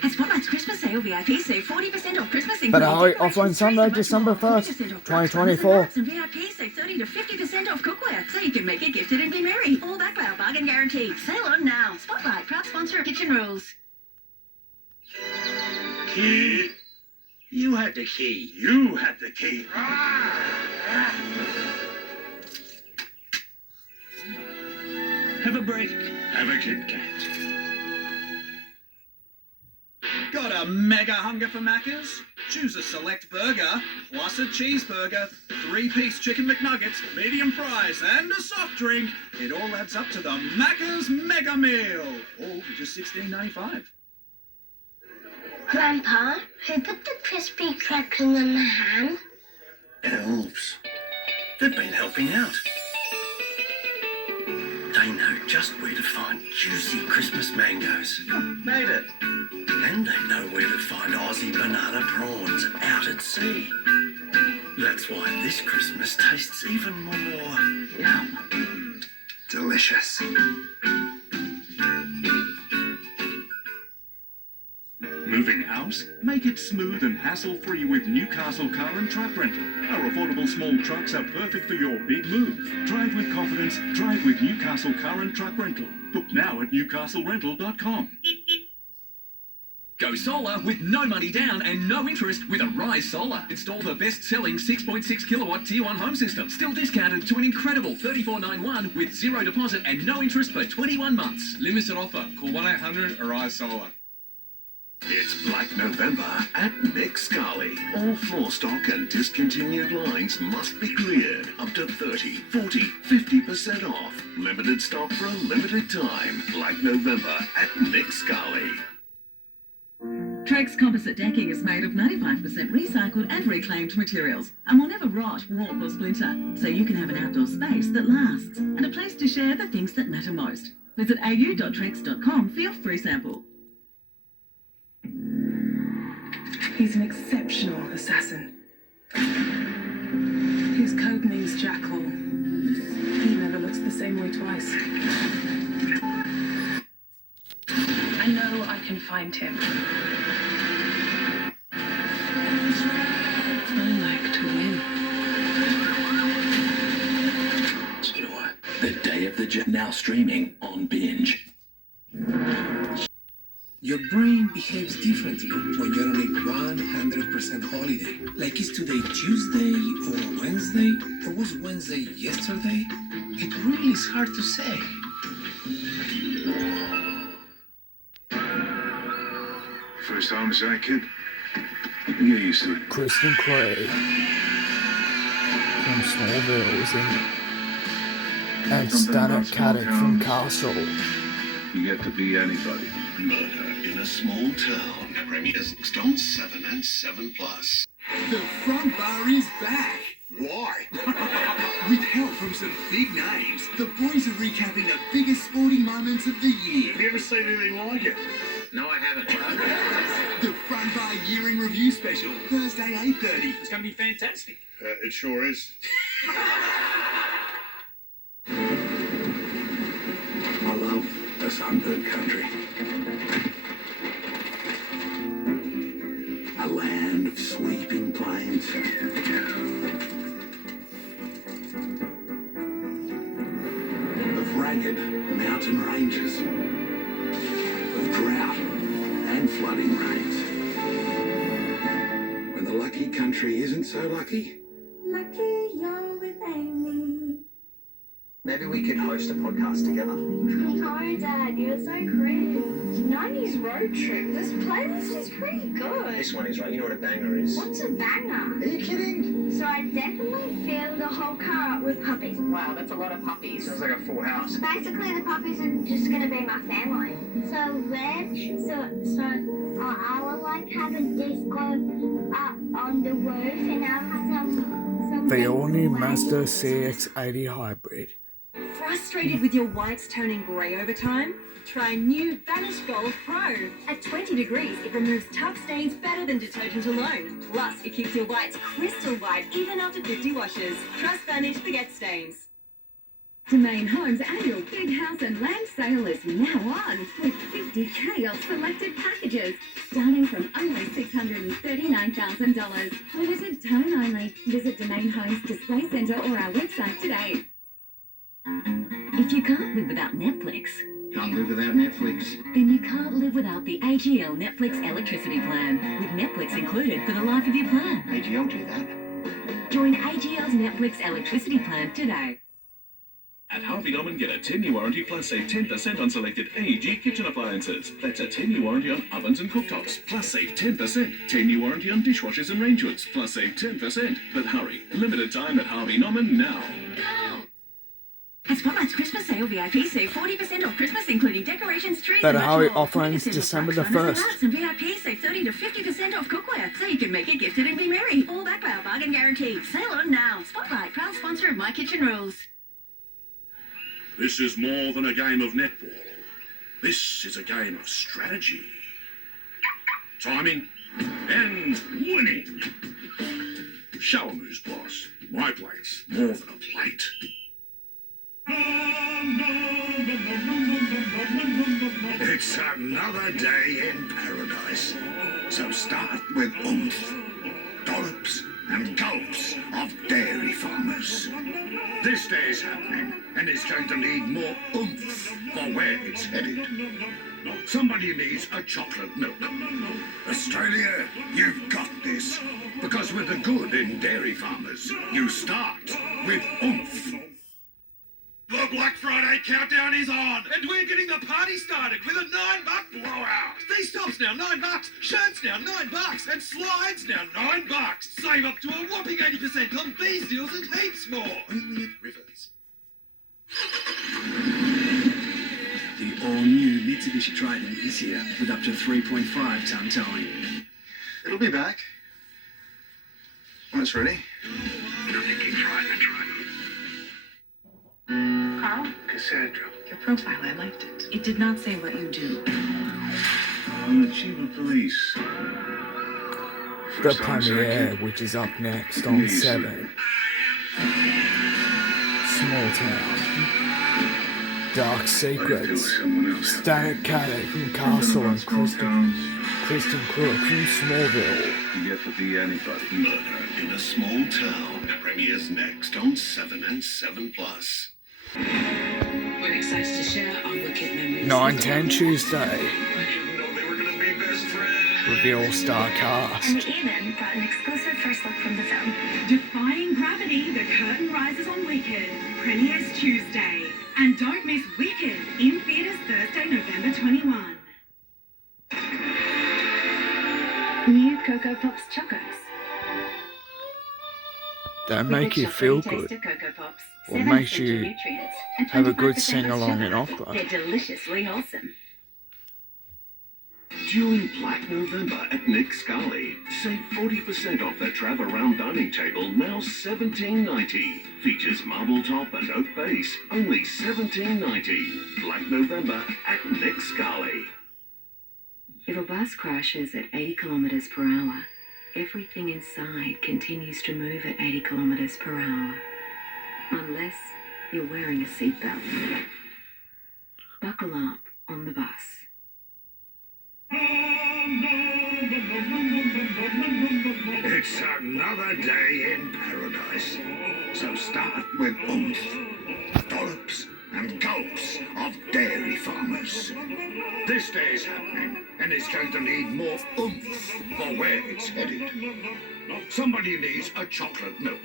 At Spotlight's Christmas sale, VIP save 40% off Christmas. But offline Sunday, December 1st, 2024. And VIP save 30 to 50% off cookware, so you can make it gifted and be merry. All backed by our bargain guarantee. Sale on now. Spotlight, proud sponsor of Kitchen Rules. Key. You had the key. You had the key. Have a break. Have a Kit Kat. Got a mega hunger for Macca's? Choose a select burger, plus a cheeseburger, 3-piece chicken McNuggets, medium fries, and a soft drink. It all adds up to the Macca's Mega Meal, all for just $16.95. Grandpa, who put the crispy crackling in the ham? Elves. They've been helping out. They know just where to find juicy Christmas mangoes. Made it. And they know where to find Aussie banana prawns out at sea. That's why this Christmas tastes even more yum. Delicious. Moving house? Make it smooth and hassle-free with Newcastle Car and Truck Rental. Our affordable small trucks are perfect for your big move. Drive with confidence. Drive with Newcastle Car and Truck Rental. Book now at newcastlerental.com. Go solar with no money down and no interest with Arise Solar. Install the best-selling 6.6 kilowatt Tier 1 home system. Still discounted to an incredible $34.91 with zero deposit and no interest for 21 months. Limited offer. Call 1-800-ARISE Solar. It's Black November at Nick Scully. All floor stock and discontinued lines must be cleared. Up to 30, 40, 50% off. Limited stock for a limited time. Black November at Nick Scully. Trex composite decking is made of 95% recycled and reclaimed materials and will never rot, warp or splinter, so you can have an outdoor space that lasts and a place to share the things that matter most. Visit au.trex.com for your free sample. He's an exceptional assassin. His code name's Jackal. He never looks the same way twice. I know I can find him. I like to win. So do I. The Day of the Jet now streaming on Binge. Your brain behaves differently when you're on a 100% holiday. Like is today Tuesday or Wednesday? Or was Wednesday yesterday? It really is hard to say. First homicide, kid? You get used to it. Kristen Craig from Smallville is in, and Stanley Caddick from Castle. You get to be anybody. Murder in a small town. Premieres next on 7 and 7+. The front bar is back. Why? With help from some big names, the boys are recapping the biggest sporting moments of the year. Have you ever seen anything like it? No, I haven't. The Front Bar Year in Review Special, Thursday 8:30. It's going to be fantastic. It sure is. I love the sunburned country. A land of sleeping plains. Of ragged mountain ranges. Of drought and flooding rains. When the lucky country isn't so lucky. Lucky you're with Amy. Maybe we could host a podcast together. No, Dad, you're so cringe. 90s road trip. This playlist is pretty good. This one is right. You know what a banger is? What's a banger? Are you kidding? So I definitely fill the whole car up with puppies. Wow, that's a lot of puppies. Sounds like a full house. Basically, the puppies are just gonna be my family. So I will like have a disco up on the roof, and I'll have some. The all-new Mazda CX-80 Hybrid. Frustrated with your whites turning grey over time? Try new Vanish Gold Pro. At 20 degrees, it removes tough stains better than detergent alone. Plus, it keeps your whites crystal white even after 50 washes. Trust Vanish, forget stains. Domain Homes' annual Big House and Land Sale is now on, with 50k off selected packages, starting from only $639,000. Limited time only. Visit Domain Homes Display Centre or our website today. If you can't live without Netflix, Can't live without Netflix. then you can't live without the AGL Netflix electricity plan, with Netflix included for the life of your plan. AGL do that. Join AGL's Netflix electricity plan today. At Harvey Norman, get a 10-year warranty plus save 10% on selected AEG kitchen appliances. That's a 10-year warranty on ovens and cooktops, plus save 10%. 10-year warranty on dishwashers and range hoods, plus save 10%. But hurry, limited time at Harvey Norman now. At Spotlight's Christmas sale, VIP save 40% off Christmas, including decorations, trees, Better and hurry, much more. offer ends 20% off December the Black Friday 1st. arts, and VIP save 30 to 50% off cookware, so you can make it gifted and be merry. All backed by our bargain guarantee. Sale on now. Spotlight, proud sponsor of My Kitchen Rules. This is more than a game of netball. This is a game of strategy, timing, and winning. Show 'em who's boss. My plate's more than a plate. It's another day in paradise. So start with oomph, dollops and gulps of dairy farmers. This day's happening, and it's going to need more oomph for where it's headed. Somebody needs a chocolate milk. Australia, you've got this. Because with the good in dairy farmers, you start with oomph. The Black Friday countdown is on, and we're getting the party started with a $9 blowout. These tops now $9, shirts now $9, and slides now $9. Save up to a whopping 80% on these deals and heaps more. Only at Rivers. The all-new Mitsubishi Triton is here with up to 3.5 ton towing. It'll be back. When it's ready. You're thinking Triton. Carl, Cassandra. your profile, I liked it. It did not say what you do. I'm the chief of police. The premiere, which is up next on 7. Small Town. Dark Secrets. Static Caddick from Castle and Kristen Crook from Smallville. You get to be anybody. Murder in a Small Town premieres next on 7 and 7+. We're excited to share our wicked memories. 9/10 Tuesday. I didn't know they were going to be best friends. With the all-star cast. And we even got an exclusive first look from the film. Defying gravity, the curtain rises on Wicked. Premieres Tuesday. And don't miss Wicked in theatres Thursday, November 21. New Cocoa Pops Chocos. They make you feel good. Cocoa Pops. Or 7 makes essential you nutrients and have a good 25% sing-along less in sugar. opera. They're deliciously wholesome. During Black November at Nick Scully, save 40% off their Travel Round dining table, now $17.90. Features marble top and oak base, only $17.90. Black November at Nick Scully. If a bus crashes at 80 kilometers per hour, everything inside continues to move at 80 kilometers per hour. Unless you're wearing a seatbelt. Buckle up on the bus. It's another day in paradise. So start with oomph, dollops and gulps of dairy farmers. This day's happening, and it's going to need more oomph for where it's headed. Somebody needs a chocolate milk.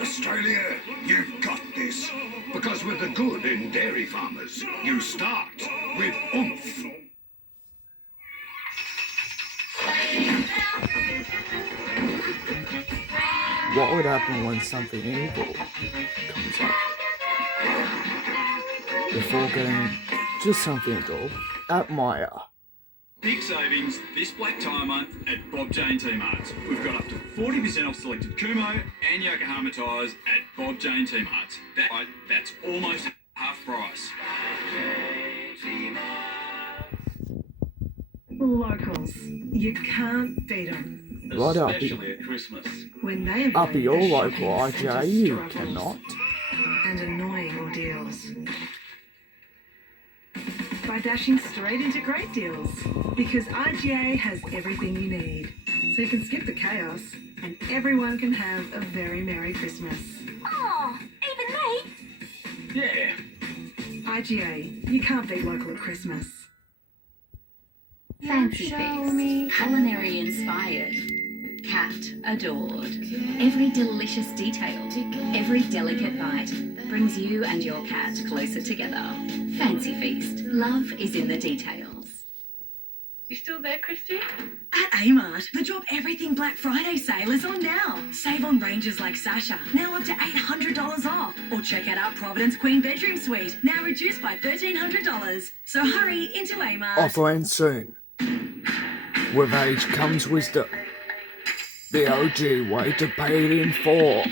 Australia, you've got this. Because with the good in dairy farmers, you start with oomph. What would happen when something evil comes up? Before getting just something dull, at Maya. Big savings this Black Tie Month at Bob Jane T-Marts. We've got up to 40% off selected Kumo and Yokohama tyres at Bob Jane T-Marts. That's almost half price. Locals. You can't beat them. Right up. Especially at Christmas. When they Up avoid your the local shopping IGA, centre you struggles cannot. And annoying ordeals. By dashing straight into great deals. Because IGA has everything you need. So you can skip the chaos and everyone can have a very Merry Christmas. Oh, even me? Yeah. IGA, you can't beat local at Christmas. Fancy feast, culinary inspired, cat adored. Every delicious detail, every delicate bite brings you and your cat closer together. Fancy Feast, love is in the details. You still there, Christy? At Amart, the Drop Everything Black Friday sale is on now. Save on ranges like Sasha, now up to $800 off. Or check out our Providence Queen Bedroom Suite, now reduced by $1,300. So hurry into Amart. Offer ends soon. With age comes wisdom. The OG way to pay it in full.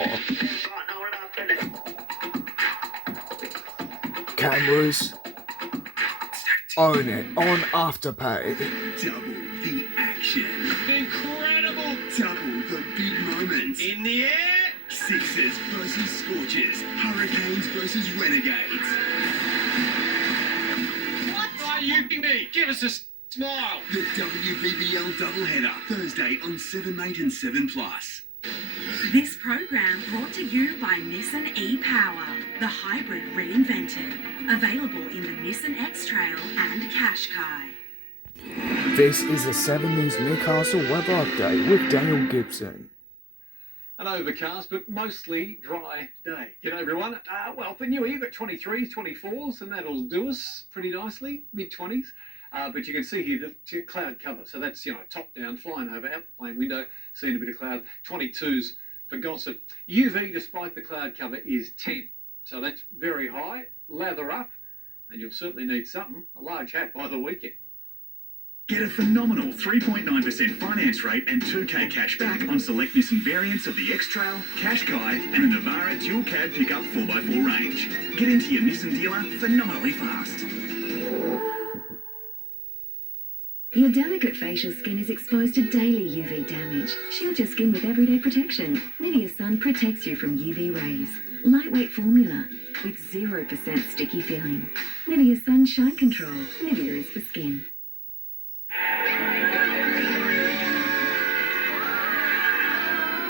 cameras. Own it on Afterpay. Double the action. Incredible! Double the big moments. In the air! Sixers versus Scorchers. Hurricanes versus Renegades. What are you giving me? Give us a smile. The WBBL doubleheader. Thursday on 7 Mate and 7 Plus. This program brought to you by Nissan e-Power, the hybrid reinvented. Available in the Nissan X-Trail and Qashqai. This is a 7 News Newcastle weather update with Daniel Gibson. An overcast but mostly dry day. G'day everyone. Well, for New Year, you've got 23s, 24s, and that'll do us pretty nicely, mid-20s. But you can see here the cloud cover. So that's, top down, flying over, out the plane window, seeing a bit of cloud. 22s for Gossip. UV, despite the cloud cover, is 10. So that's very high. Lather up, and you'll certainly need something. A large hat by the weekend. Get a phenomenal 3.9% finance rate and 2K cash back on select Nissan variants of the X-Trail, Qashqai and the Navara dual cab pickup 4x4 range. Get into your Nissan dealer phenomenally fast. Your delicate facial skin is exposed to daily UV damage. Shield your skin with everyday protection. Nivea Sun protects you from UV rays. Lightweight formula with 0% sticky feeling. Nivea Sun Shine Control. Nivea is for skin.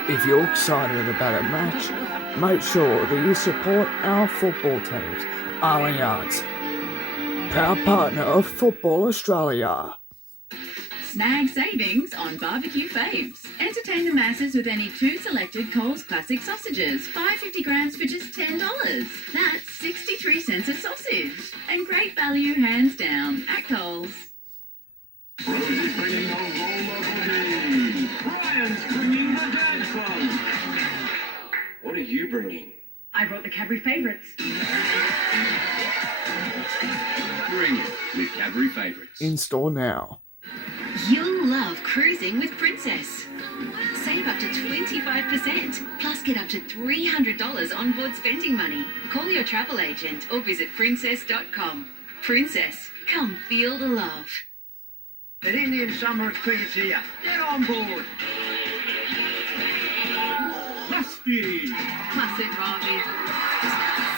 If you're excited about a match, make sure that you support our football teams. Allianz, proud partner of Football Australia. Snag savings on barbecue faves. Entertain the masses with any 2 selected Coles Classic sausages. 550 grams for just $10. That's 63 cents a sausage. And great value hands down at Coles. Rosie's bringing the roller boogie. Brian's bringing the dad fun. What are you bringing? I brought the Cadbury favourites. Bring it with Cadbury Favourites. In store now. You'll love cruising with Princess. Save up to 25%, plus get up to $300 on board spending money. Call your travel agent or visit princess.com. Princess, come feel the love. An Indian summer cruise here. Get on board. Musty. Plus it, Robbie.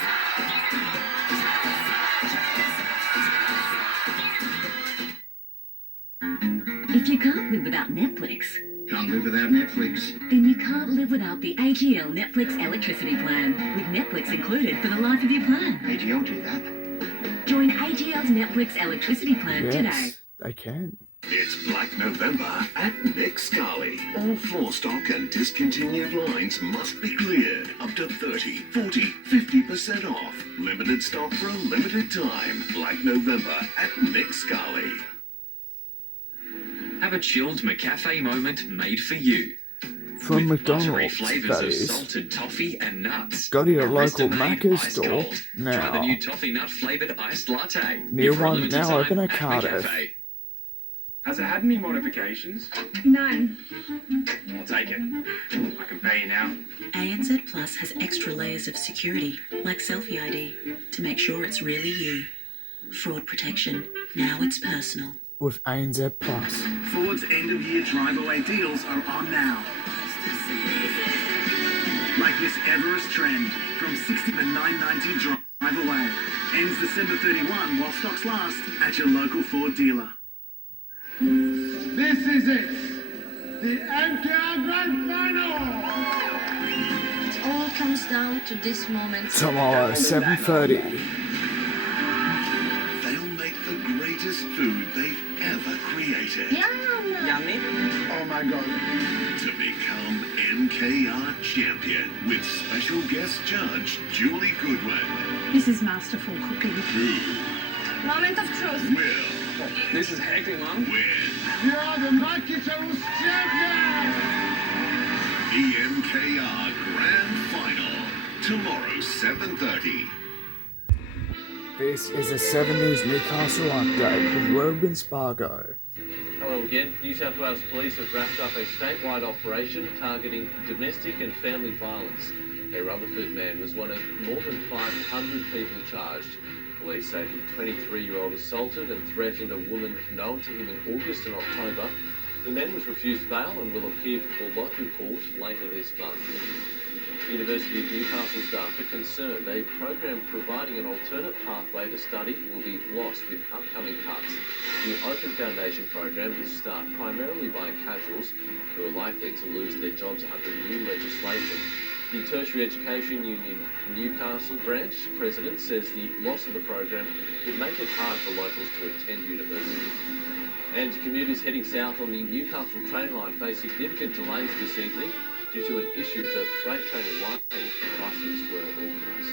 If you can't live without Netflix, Can't live without Netflix. then you can't live without the AGL Netflix electricity plan, with Netflix included for the life of your plan. AGL do that. Join AGL's Netflix electricity plan today. Yes, they can. It's Black November at Nick Scali. All floor stock and discontinued lines must be cleared. Up to 30, 40, 50% off. Limited stock for a limited time. Black November at Nick Scali. Have a chilled McCafe moment made for you. From With buttery McDonald's, flavours that of is. salted toffee and nuts. Go to your Barista local made Macca's iced store cold. Try the now. new toffee nut flavoured iced latte. New If for a one limited now time open at at Cardiff. McCafe. Has it had any modifications? None. I'll take it. I can pay you now. ANZ Plus has extra layers of security, like Selfie ID, to make sure it's really you. Fraud protection. Now it's personal. With ANZ Plus. Ford's end-of-year drive-away deals are on now. Like this Everest trend, from 60 to $9.90 drive away. Ends December 31 while stocks last at your local Ford dealer. This is it. The MKR Grand Final. It all comes down to this moment. Tomorrow, 7:30. They'll make the greatest food they've ever created. Yummy. Oh my god. To become MKR champion with special guest judge Julie Goodwin. This is masterful cooking. Who Moment of truth. will This is hectic, Mum. win You are the Marketos champion. the MKR Grand Final? Tomorrow, 7:30. This is a 7 News Newcastle update with Ruben Spargo. Hello again. New South Wales Police have wrapped up a statewide operation targeting domestic and family violence. A Rutherford man was one of more than 500 people charged. Police say the 23-year-old assaulted and threatened a woman known to him in August and October. The man was refused bail and will appear before local court later this month. University of Newcastle staff are concerned a program providing an alternate pathway to study will be lost with upcoming cuts. The Open Foundation program is staffed primarily by casuals who are likely to lose their jobs under new legislation. The Tertiary Education Union Newcastle branch president says the loss of the program would make it hard for locals to attend university. And commuters heading south on the Newcastle train line face significant delays this evening due to an issue with the freight train line. Buses were organised.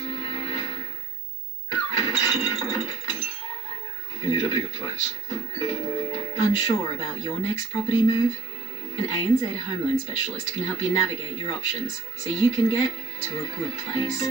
You need a bigger place. Unsure about your next property move? An ANZ home loan specialist can help you navigate your options so you can get to a good place.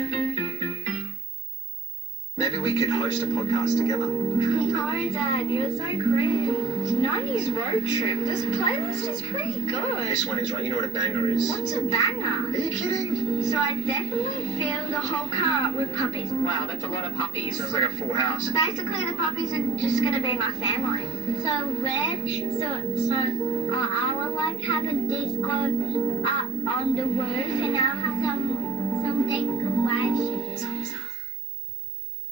Maybe we could host a podcast together. Oh, Dad, you're so cringe. 90s road trip. This playlist is pretty good. This one is right. You know what a banger is? What's a banger? Are you kidding? So I definitely fill the whole car up with puppies. Wow, that's a lot of puppies. Sounds like a full house. Basically, the puppies are just gonna be my family. So Reg, I would like to have a disco on the roof, and I'll have some decorations.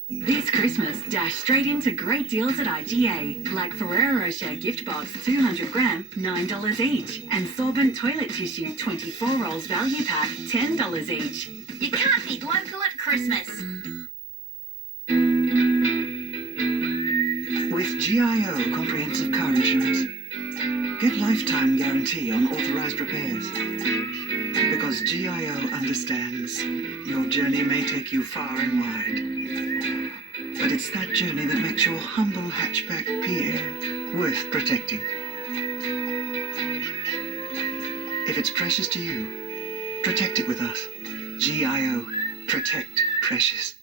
This Christmas, dash straight into great deals at IGA, like Ferrero Rocher gift box 200 gram, $9 each, and Sorbent toilet tissue 24 rolls value pack, $10 each. You can't beat local at Christmas. With GIO Comprehensive Car Insurance, get lifetime guarantee on authorized repairs. Because GIO understands your journey may take you far and wide. But it's that journey that makes your humble hatchback PA worth protecting. If it's precious to you, protect it with us. GIO. Protect precious.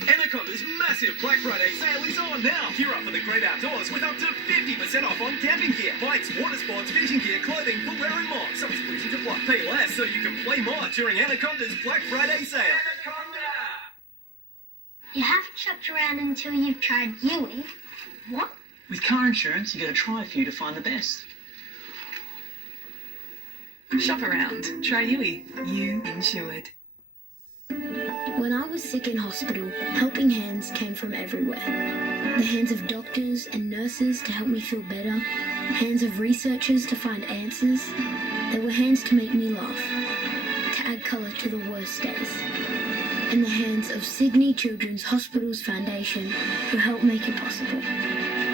Anaconda's massive Black Friday sale is on now. Gear up for the great outdoors with up to 50% off on camping gear, bikes, water sports, fishing gear, clothing, footwear and more. Some exclusions apply. Pay less so you can play more during Anaconda's Black Friday sale. You haven't shopped around until you've tried Yui. What? With car insurance, you get to try a few to find the best. Shop around. Try Yui. You insured. When I was sick in hospital, helping hands came from everywhere. The hands of doctors and nurses to help me feel better. Hands of researchers to find answers. There were hands to make me laugh. To add colour to the worst days. In the hands of Sydney Children's Hospitals Foundation who help make it possible.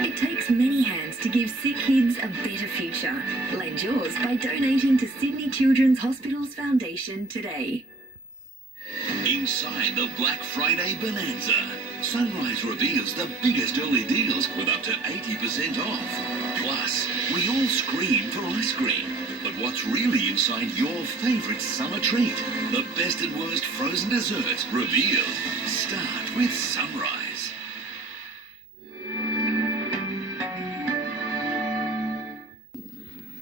It takes many hands to give sick kids a better future. Lend yours by donating to Sydney Children's Hospitals Foundation today. Inside the Black Friday Bonanza, Sunrise reveals the biggest early deals with up to 80% off. Plus, we all scream for ice cream. But what's really inside your favourite summer treat? The best and worst frozen desserts revealed. Start with Sunrise.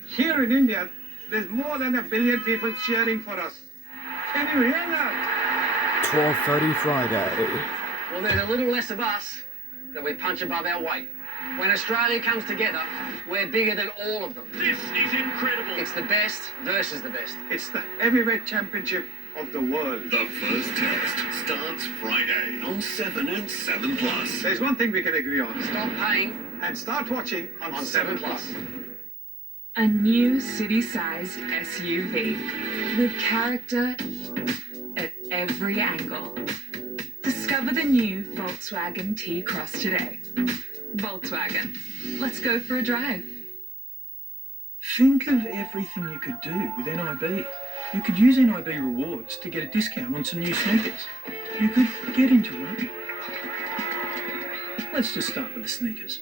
Here in India, there's more than 1 billion people cheering for us. Can you hear that? 12:30 Friday. Well, there's a little less of us that we punch above our weight. When Australia comes together, we're bigger than all of them. This is incredible. It's the best versus the best. It's the heavyweight championship of the world. The first test starts Friday on 7 and 7 Plus. There's one thing we can agree on. Stop paying and start watching on 7 Plus. A new city-sized SUV with character at every angle. Discover the new Volkswagen T-Cross today. Volkswagen. Let's go for a drive. Think of everything you could do with NIB. You could use NIB rewards to get a discount on some new sneakers. You could get into running. Let's just start with the sneakers.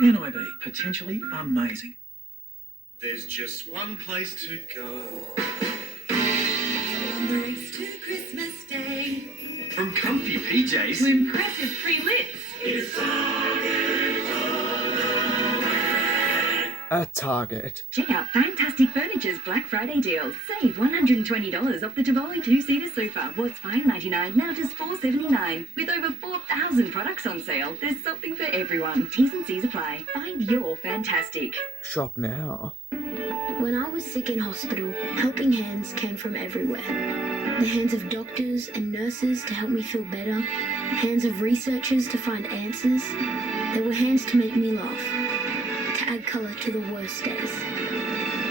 NIB, potentially amazing. There's just one place to go. Race to Christmas Day. From comfy PJs To impressive pre-lits. It's all at Target. Check out Fantastic Furniture's Black Friday deals. Save $120 off the Tivoli 2-seater sofa. What's $5.99 now just $4.79. With over 4,000 products on sale, there's something for everyone. T's and C's apply. Find your Fantastic. Shop now. When I was sick in hospital, helping hands came from everywhere. The hands of doctors and nurses to help me feel better. Hands of researchers to find answers. There were hands to make me laugh. To add colour to the worst days.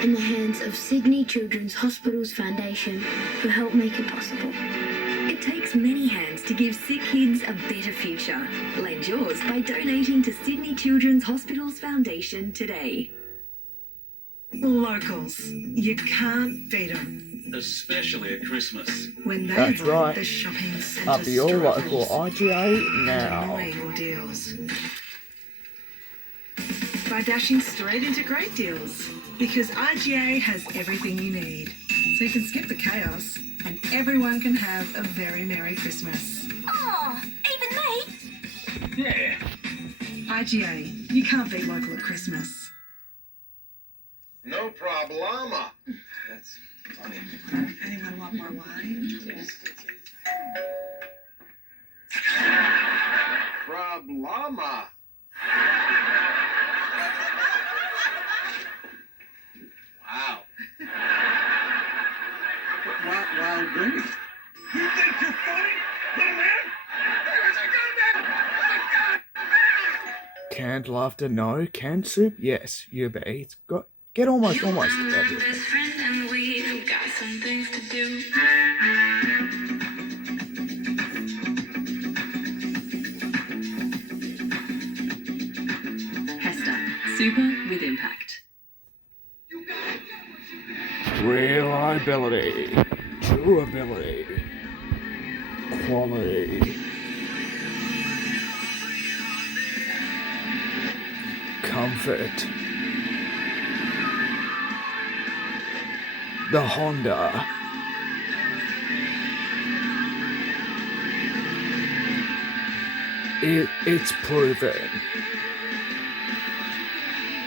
And the hands of Sydney Children's Hospital's Foundation who helped make it possible. It takes many hands to give sick kids a better future. Lend yours by donating to Sydney Children's Hospital's Foundation today. Locals. You can't beat them. Especially at Christmas. When they That's run right. the shopping centre Up your struggles local IGA and now. annoying ordeals. By dashing straight into great deals. Because IGA has everything you need. So you can skip the chaos and everyone can have a very Merry Christmas. Oh, even me? Yeah. IGA. You can't beat local at Christmas. No problema. That's funny. Anyone want more wine? Problema. Wow. Wild Grimmy. You think you're funny, little man? Canned laughter, no. Canned soup, yes. You bet. It's got get almost everything. Best friend and we've got some things to do. Hester, super with impact. Reliability, durability, quality, comfort. The Honda. It's proven.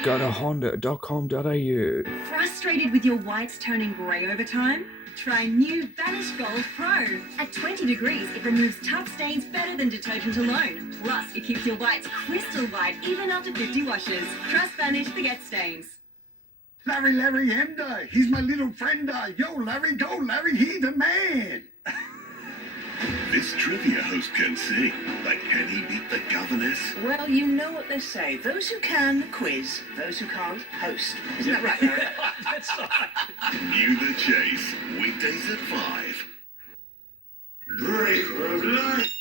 Go to honda.com.au. Frustrated with your whites turning grey over time? Try new Vanish Gold Pro. At 20 degrees, it removes tough stains better than detergent alone. Plus, it keeps your whites crystal white even after 50 washes. Trust Vanish, forget stains. Larry, Ender. He's my little friend. Yo, Larry, go, Larry. He's the man. This trivia host can sing, but can he beat the governess? Well, you know what they say. Those who can, quiz. Those who can't, host. Isn't that right, Larry? That's right. New The Chase, weekdays at 5. Break of life.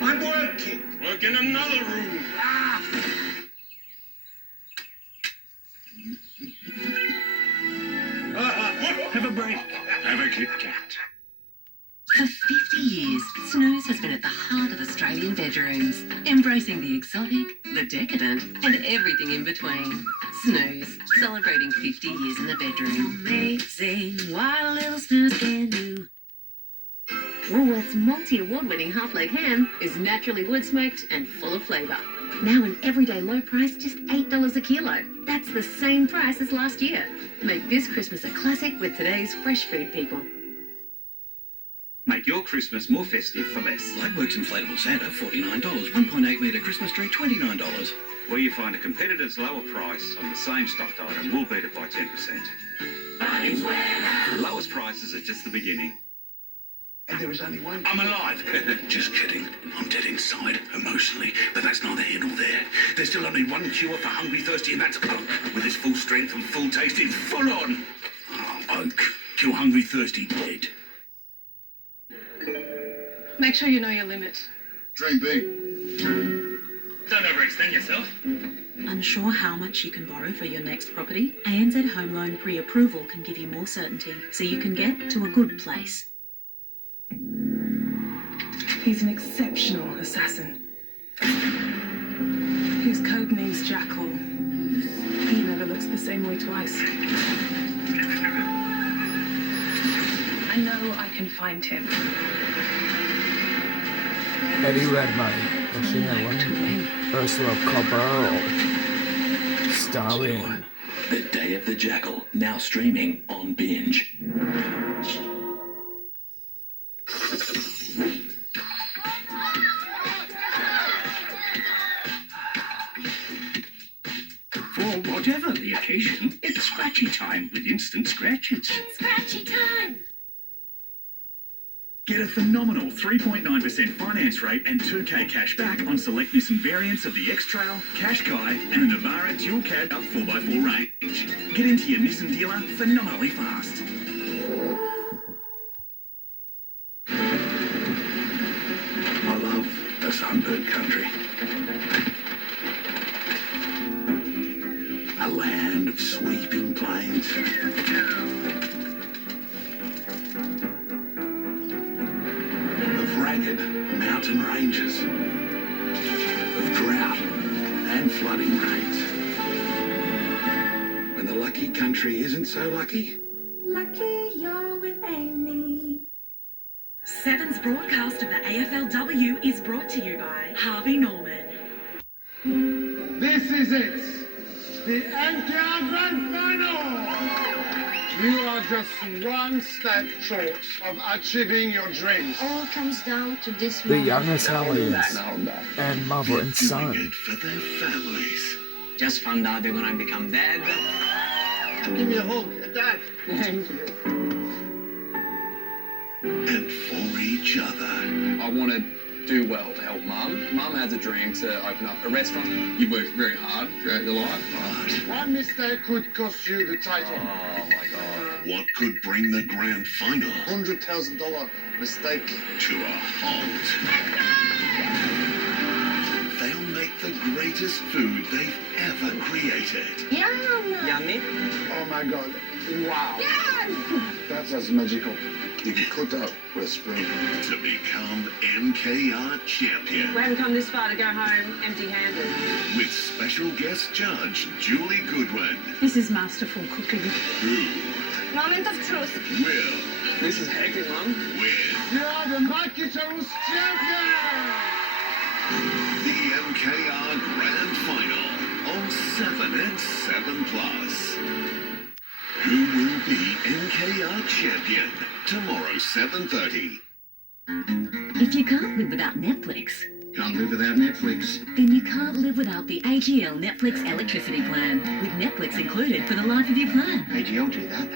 I'm working. Work in another room. Have a break. Have a Kit Kat. For 50 years, Snooze has been at the heart of Australian bedrooms, embracing the exotic, the decadent, and everything in between. Snooze, celebrating 50 years in the bedroom. Amazing what a little snooze can do. Woolworth's multi-award-winning half-leg ham is naturally wood-smoked and full of flavour. Now an everyday low price, just $8 a kilo. That's the same price as last year. Make this Christmas a classic with today's fresh food people. Make your Christmas more festive for less. Lightworks Inflatable Santa, $49. 1.8 metre Christmas tree, $29. Where you find a competitor's lower price on the same stocked item, we'll beat it by 10%. Lowest prices are just the beginning. And there is only one. I'm alive. Just kidding. I'm dead inside, emotionally, but that's neither here nor there. There's still only one cure for hungry, thirsty, and that's Oak. With its full strength and full taste, it's full on. Oh, Oak. Kill hungry, thirsty, dead. Make sure you know your limit. Dream big. Don't overextend yourself. Unsure how much you can borrow for your next property? ANZ Home Loan Pre-Approval can give you more certainty, so you can get to a good place. He's an exceptional assassin. His code name's Jackal. He never looks the same way twice. I know I can find him. Eddie Redmayne, what's she name? Ursula Copperl, starring The Day of the Jackal, now streaming on Binge. For whatever the occasion, it's scratchy time with instant scratches. Scratchy time! Get a phenomenal 3.9% finance rate and 2K cash back on select Nissan variants of the X-Trail, Qashqai and the Navara Dual Cab up 4x4 range. Get into your Nissan dealer phenomenally fast. I love a sunburned country. A land of sweeping plains. Of ragged mountain ranges. Of drought and flooding rains. When the lucky country isn't so lucky, Lucky you're with Amy. Seven's broadcast of the AFLW is brought to you by Harvey Norman. This is it, the NKR Grand Final! You are just one step short of achieving your dreams. All comes down to this the one. young Italians and mother and son. For their families. Just found out they're gonna become dad. Give me a hug, Dad. Thank you. And for each other. I want to do well to help Mum. Mum has a dream to open up a restaurant. You've worked very hard throughout your life. One mistake could cost you the title. Oh my God. What could bring the grand final $100,000 mistake to a halt? They'll make the greatest food they've ever created. Yum! Yummy? Oh my God. Wow. Yes! That's as magical. You can cut out with a spoon. To become NKR champion. We haven't come this far to go home empty-handed. With special guest judge Julie Goodwin. This is masterful cooking. Who Moment of truth. will This is hectic, Mum. win You are the Mikey Charles champion! the NKR Grand Final on 7 and 7 Plus. Who will be NKR champion tomorrow 7:30? If you can't live without Netflix, can't live without Netflix. then you can't live without the AGL Netflix electricity plan, with Netflix included for the life of your plan. AGL do that.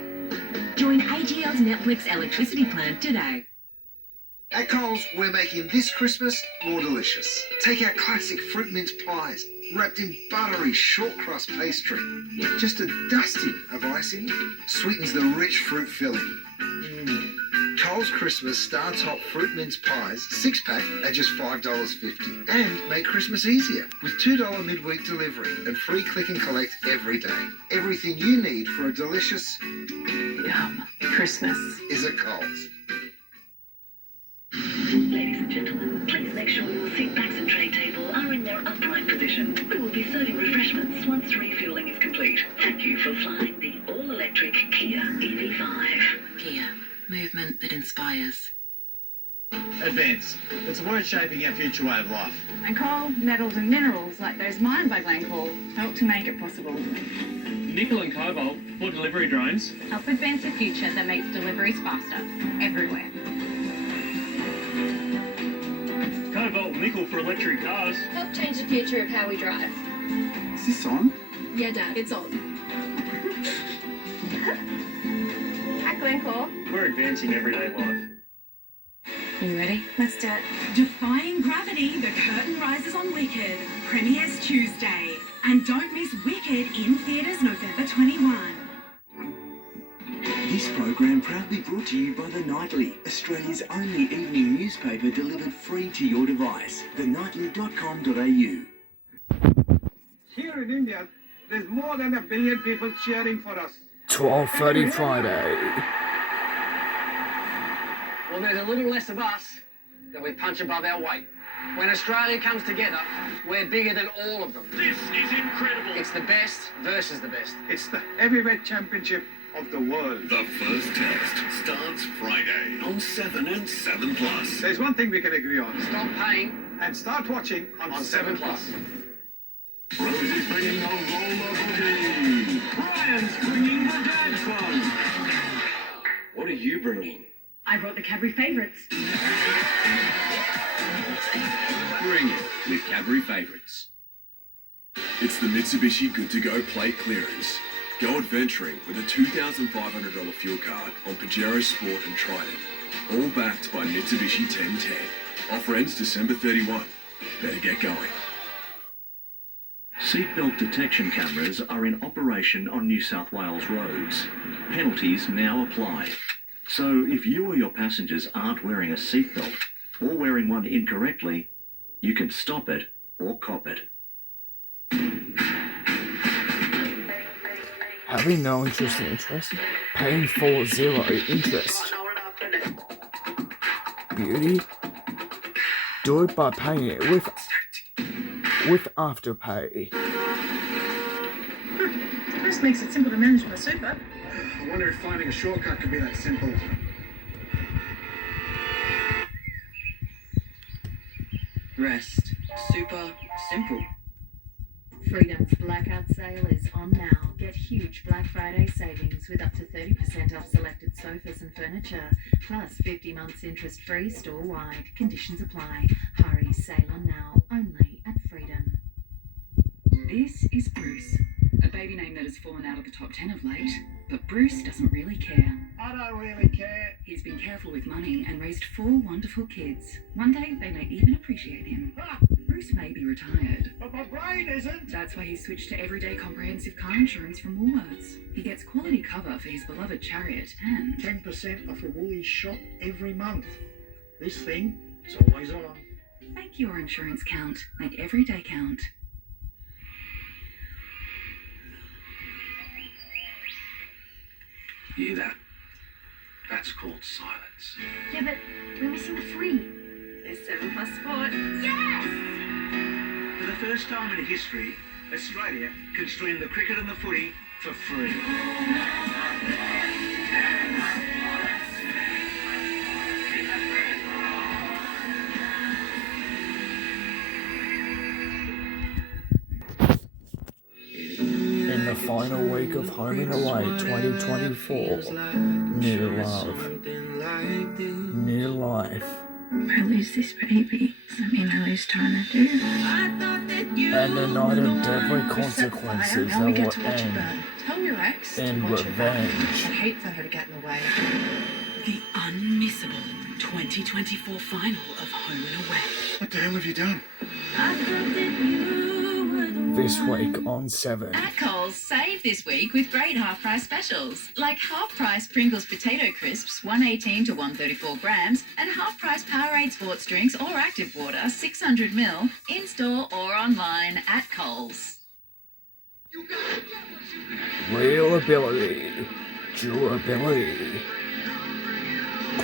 Join AGL's Netflix electricity plan today. At Coles, we're making this Christmas more delicious. Take our classic fruit mince pies, wrapped in buttery short crust pastry. Just a dusting of icing sweetens the rich fruit filling. Coles Christmas Star Top Fruit Mince Pies 6-pack at just $5.50. And make Christmas easier with $2 midweek delivery and free click and collect every day. Everything you need for a delicious Yum. Christmas. is at Coles. Ladies and gentlemen, please make sure your seat backs and tray table are in their upright position. We will be serving refreshments once refueling is complete. Thank you for flying the all-electric Kia EV5. Kia, movement that inspires. Advance. It's a word shaping our future way of life. And coal, metals and minerals like those mined by Glencore help to make it possible. Nickel and cobalt for delivery drones. Help advance a future that makes deliveries faster, everywhere. Cobalt and nickel for electric cars. Help change the future of how we drive. Is this on? Yeah, Dad, it's on. At Glencore. We're advancing everyday life. You ready? Let's do it. Defying Gravity, The Curtain Rises on Wicked, premieres Tuesday. And don't miss Wicked in theatres November 21. This program proudly brought to you by The Nightly, Australia's only evening newspaper delivered free to your device. thenightly.com.au. Here in India, there's more than 1 billion people cheering for us. 12:30 Friday. Well, there's a little less of us that we punch above our weight. When Australia comes together, we're bigger than all of them. This is incredible. It's the best versus the best. It's the heavyweight championship of the world. The first test starts Friday on 7 and 7 Plus. There's one thing we can agree on. Stop paying And start watching on 7 Plus. Rose is bringing a roller boogie. I brought the Cadbury favourites. Bring it with Cadbury Favourites. It's the Mitsubishi Good To Go plate clearance. Go adventuring with a $2,500 fuel card on Pajero Sport and Trident. All backed by Mitsubishi 1010. Offer ends December 31. Better get going. Seatbelt detection cameras are in operation on New South Wales roads. Penalties now apply. So if you or your passengers aren't wearing a seatbelt or wearing one incorrectly, you can stop it or cop it. Having no interest in interest, paying for zero interest. Beauty, do it by paying it with Afterpay. This makes it simple to manage my super. I wonder if finding a shortcut could be that simple. Rest. Super simple. Freedom's blackout sale is on now. Get huge Black Friday savings with up to 30% off selected sofas and furniture, plus 50 months interest-free store-wide. Conditions apply. Hurry, sale on now, only at Freedom. This is Bruce, a baby name that has fallen out of the top 10 of late, but Bruce doesn't really care. I don't really care. He's been careful with money and raised 4 wonderful kids. One day they may even appreciate him. Bruce may be retired, But my brain isn't. that's why he switched to everyday comprehensive car insurance from Woolworths. He gets quality cover for his beloved Chariot and 10% off a Woolies shop every month. This thing is always on. make your insurance count. Make every day count. You hear that? That's called silence. Yeah, but we're missing the 3. There's 7 plus sport. Yes! For the first time in history, Australia can stream the cricket and the footy for free. In the final week of Home and Away 2024, new love, new life, If I lose this baby, does that mean I lose time to do? and a night of deadly consequences How that we will get to watch it end burn. Tell your ex to in watch it burn. revenge. I'd hate for her to get in the way. The unmissable 2024 final of Home and Away. What the hell have you done? This week on 7. At Coles, save this week with great half-price specials, like half-price Pringles potato crisps, 118 to 134 grams, and half-price Powerade sports drinks or active water, 600ml, in-store or online at Coles. Real ability, durability,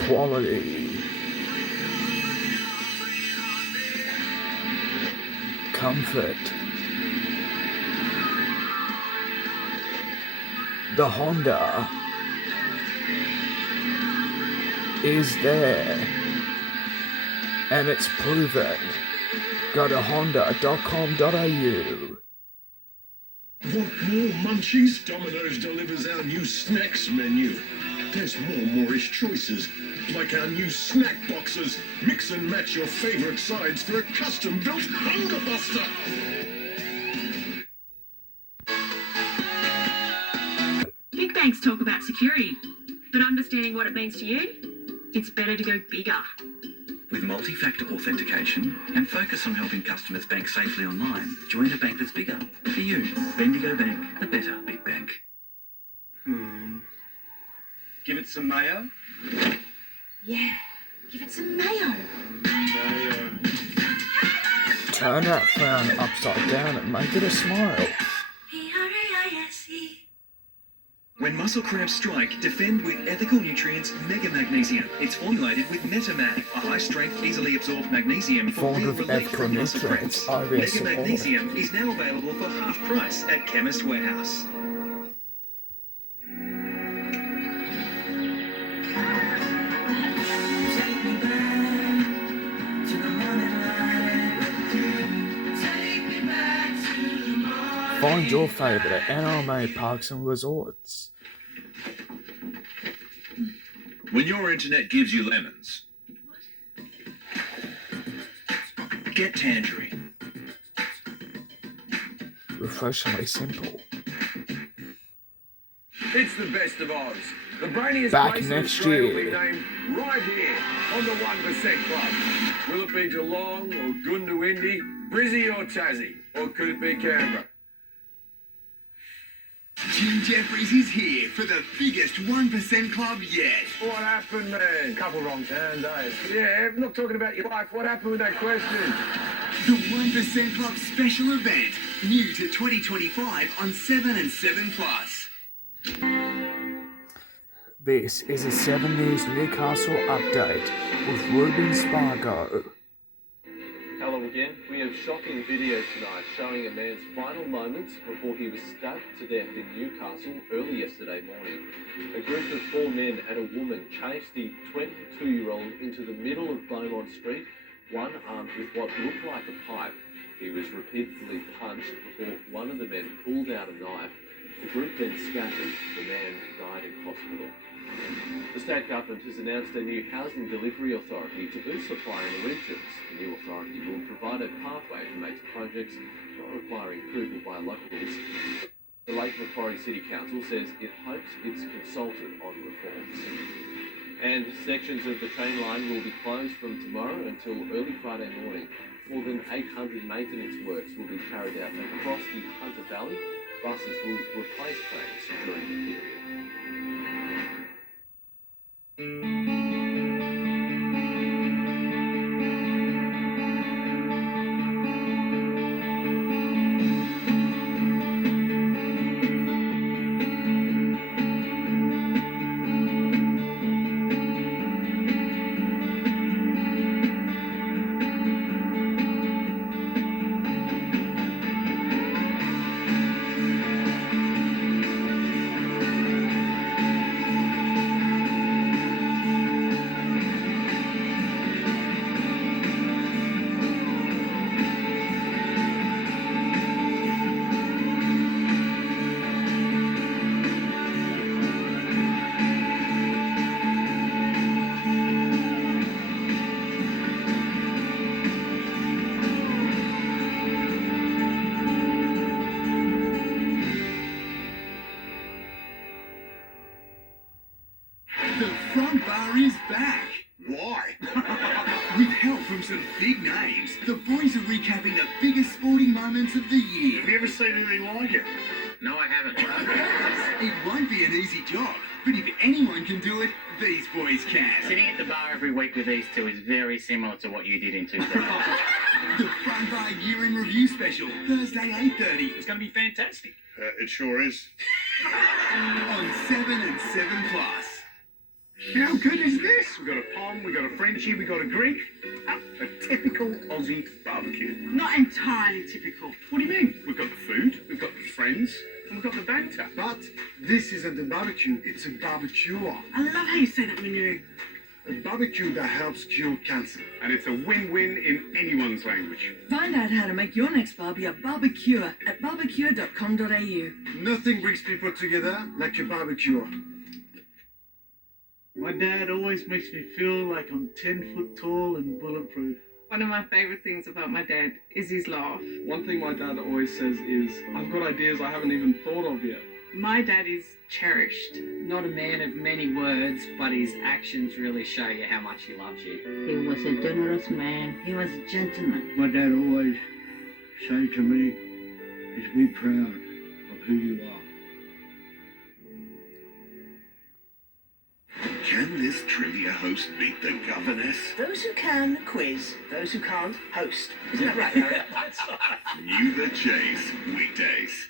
quality, comfort. The Honda is there, and it's proven. Go to honda.com.au. Want more munchies? Domino's delivers our new snacks menu. There's more Moorish choices, like our new snack boxes. Mix and match your favourite sides for a custom-built hunger buster. Big banks talk about security, but understanding what it means to you, it's better to go bigger. With multi-factor authentication and focus on helping customers bank safely online, join a bank that's bigger. For you, Bendigo Bank, the better big bank. Give it some mayo. Yeah, give it some mayo. Turn that frown upside down and make it a smile. When muscle cramps strike, defend with Ethical Nutrients Mega Magnesium. It's formulated with Metamag, a high-strength, easily absorbed magnesium for Formed real of relief ethical from muscle nutrients, cramps. IBS Mega support. Magnesium is now available for half price at Chemist Warehouse. Find your favourite NRMA parks and resorts. When your internet gives you lemons, get Tangerine. Refreshingly simple. It's the best of Oz. The brainiest Back place in next Australia will year. be named right here on the 1% Club. Will it be Geelong or Goondiwindi, Brizzy or Tassie? Or could it be Canberra? Jim Jeffries is here for the biggest 1% club yet. What happened, man? Couple wrong turns, eh? Yeah, I'm not talking about your life. What happened with that question? The 1% Club special event, new to 2025 on 7 and 7 Plus. This is a 7 News Newcastle update with Ruben Spargo. Hello again. We have shocking video tonight showing a man's final moments before he was stabbed to death in Newcastle early yesterday morning. A group of 4 men and a woman chased the 22-year-old into the middle of Beaumont Street, one armed with what looked like a pipe. He was repeatedly punched before one of the men pulled out a knife. The group then scattered. The man died in hospital. The state government has announced a new housing delivery authority to boost supply in the regions. The new authority will provide a pathway for major projects not requiring approval by locals. The Lake Macquarie City Council says it hopes it's consulted on reforms. And sections of the train line will be closed from tomorrow until early Friday morning. More than 800 maintenance works will be carried out across the Hunter Valley. Buses will replace trains during the period. The front bar is back. Why? With help from some big names, the boys are recapping the biggest sporting moments of the year. Have you ever seen anything like it? No, I haven't. It won't be an easy job, but if anyone can do it, these boys can. Sitting at the bar every week with these two is very similar to what you did in 2000. The Front Bar Year in Review Special, Thursday 8:30. It's going to be fantastic. It sure is. On 7 and 7 Plus. How good is this? We've got a Pom, we've got a Frenchie, we've got a Greek. A typical Aussie barbecue. Not entirely typical. What do you mean? We've got the food, we've got the friends, and we've got the banter. But this isn't a barbecue, it's a barbecue. I love how you say that when you're... A barbecue that helps cure cancer. And it's a win-win in anyone's language. Find out how to make your next barbie a barbecue at barbecue.com.au. Nothing brings people together like a barbecue. My dad always makes me feel like I'm 10 foot tall and bulletproof. One of my favourite things about my dad is his laugh. One thing my dad always says is, I've got ideas I haven't even thought of yet. My dad is cherished. Not a man of many words, but his actions really show you how much he loves you. He was a generous man. He was a gentleman. My dad always say to me, is be proud of who you are. Can this trivia host beat the governess? Those who can, quiz. Those who can't, host. Isn't that right, Harry? New The Chase, weekdays.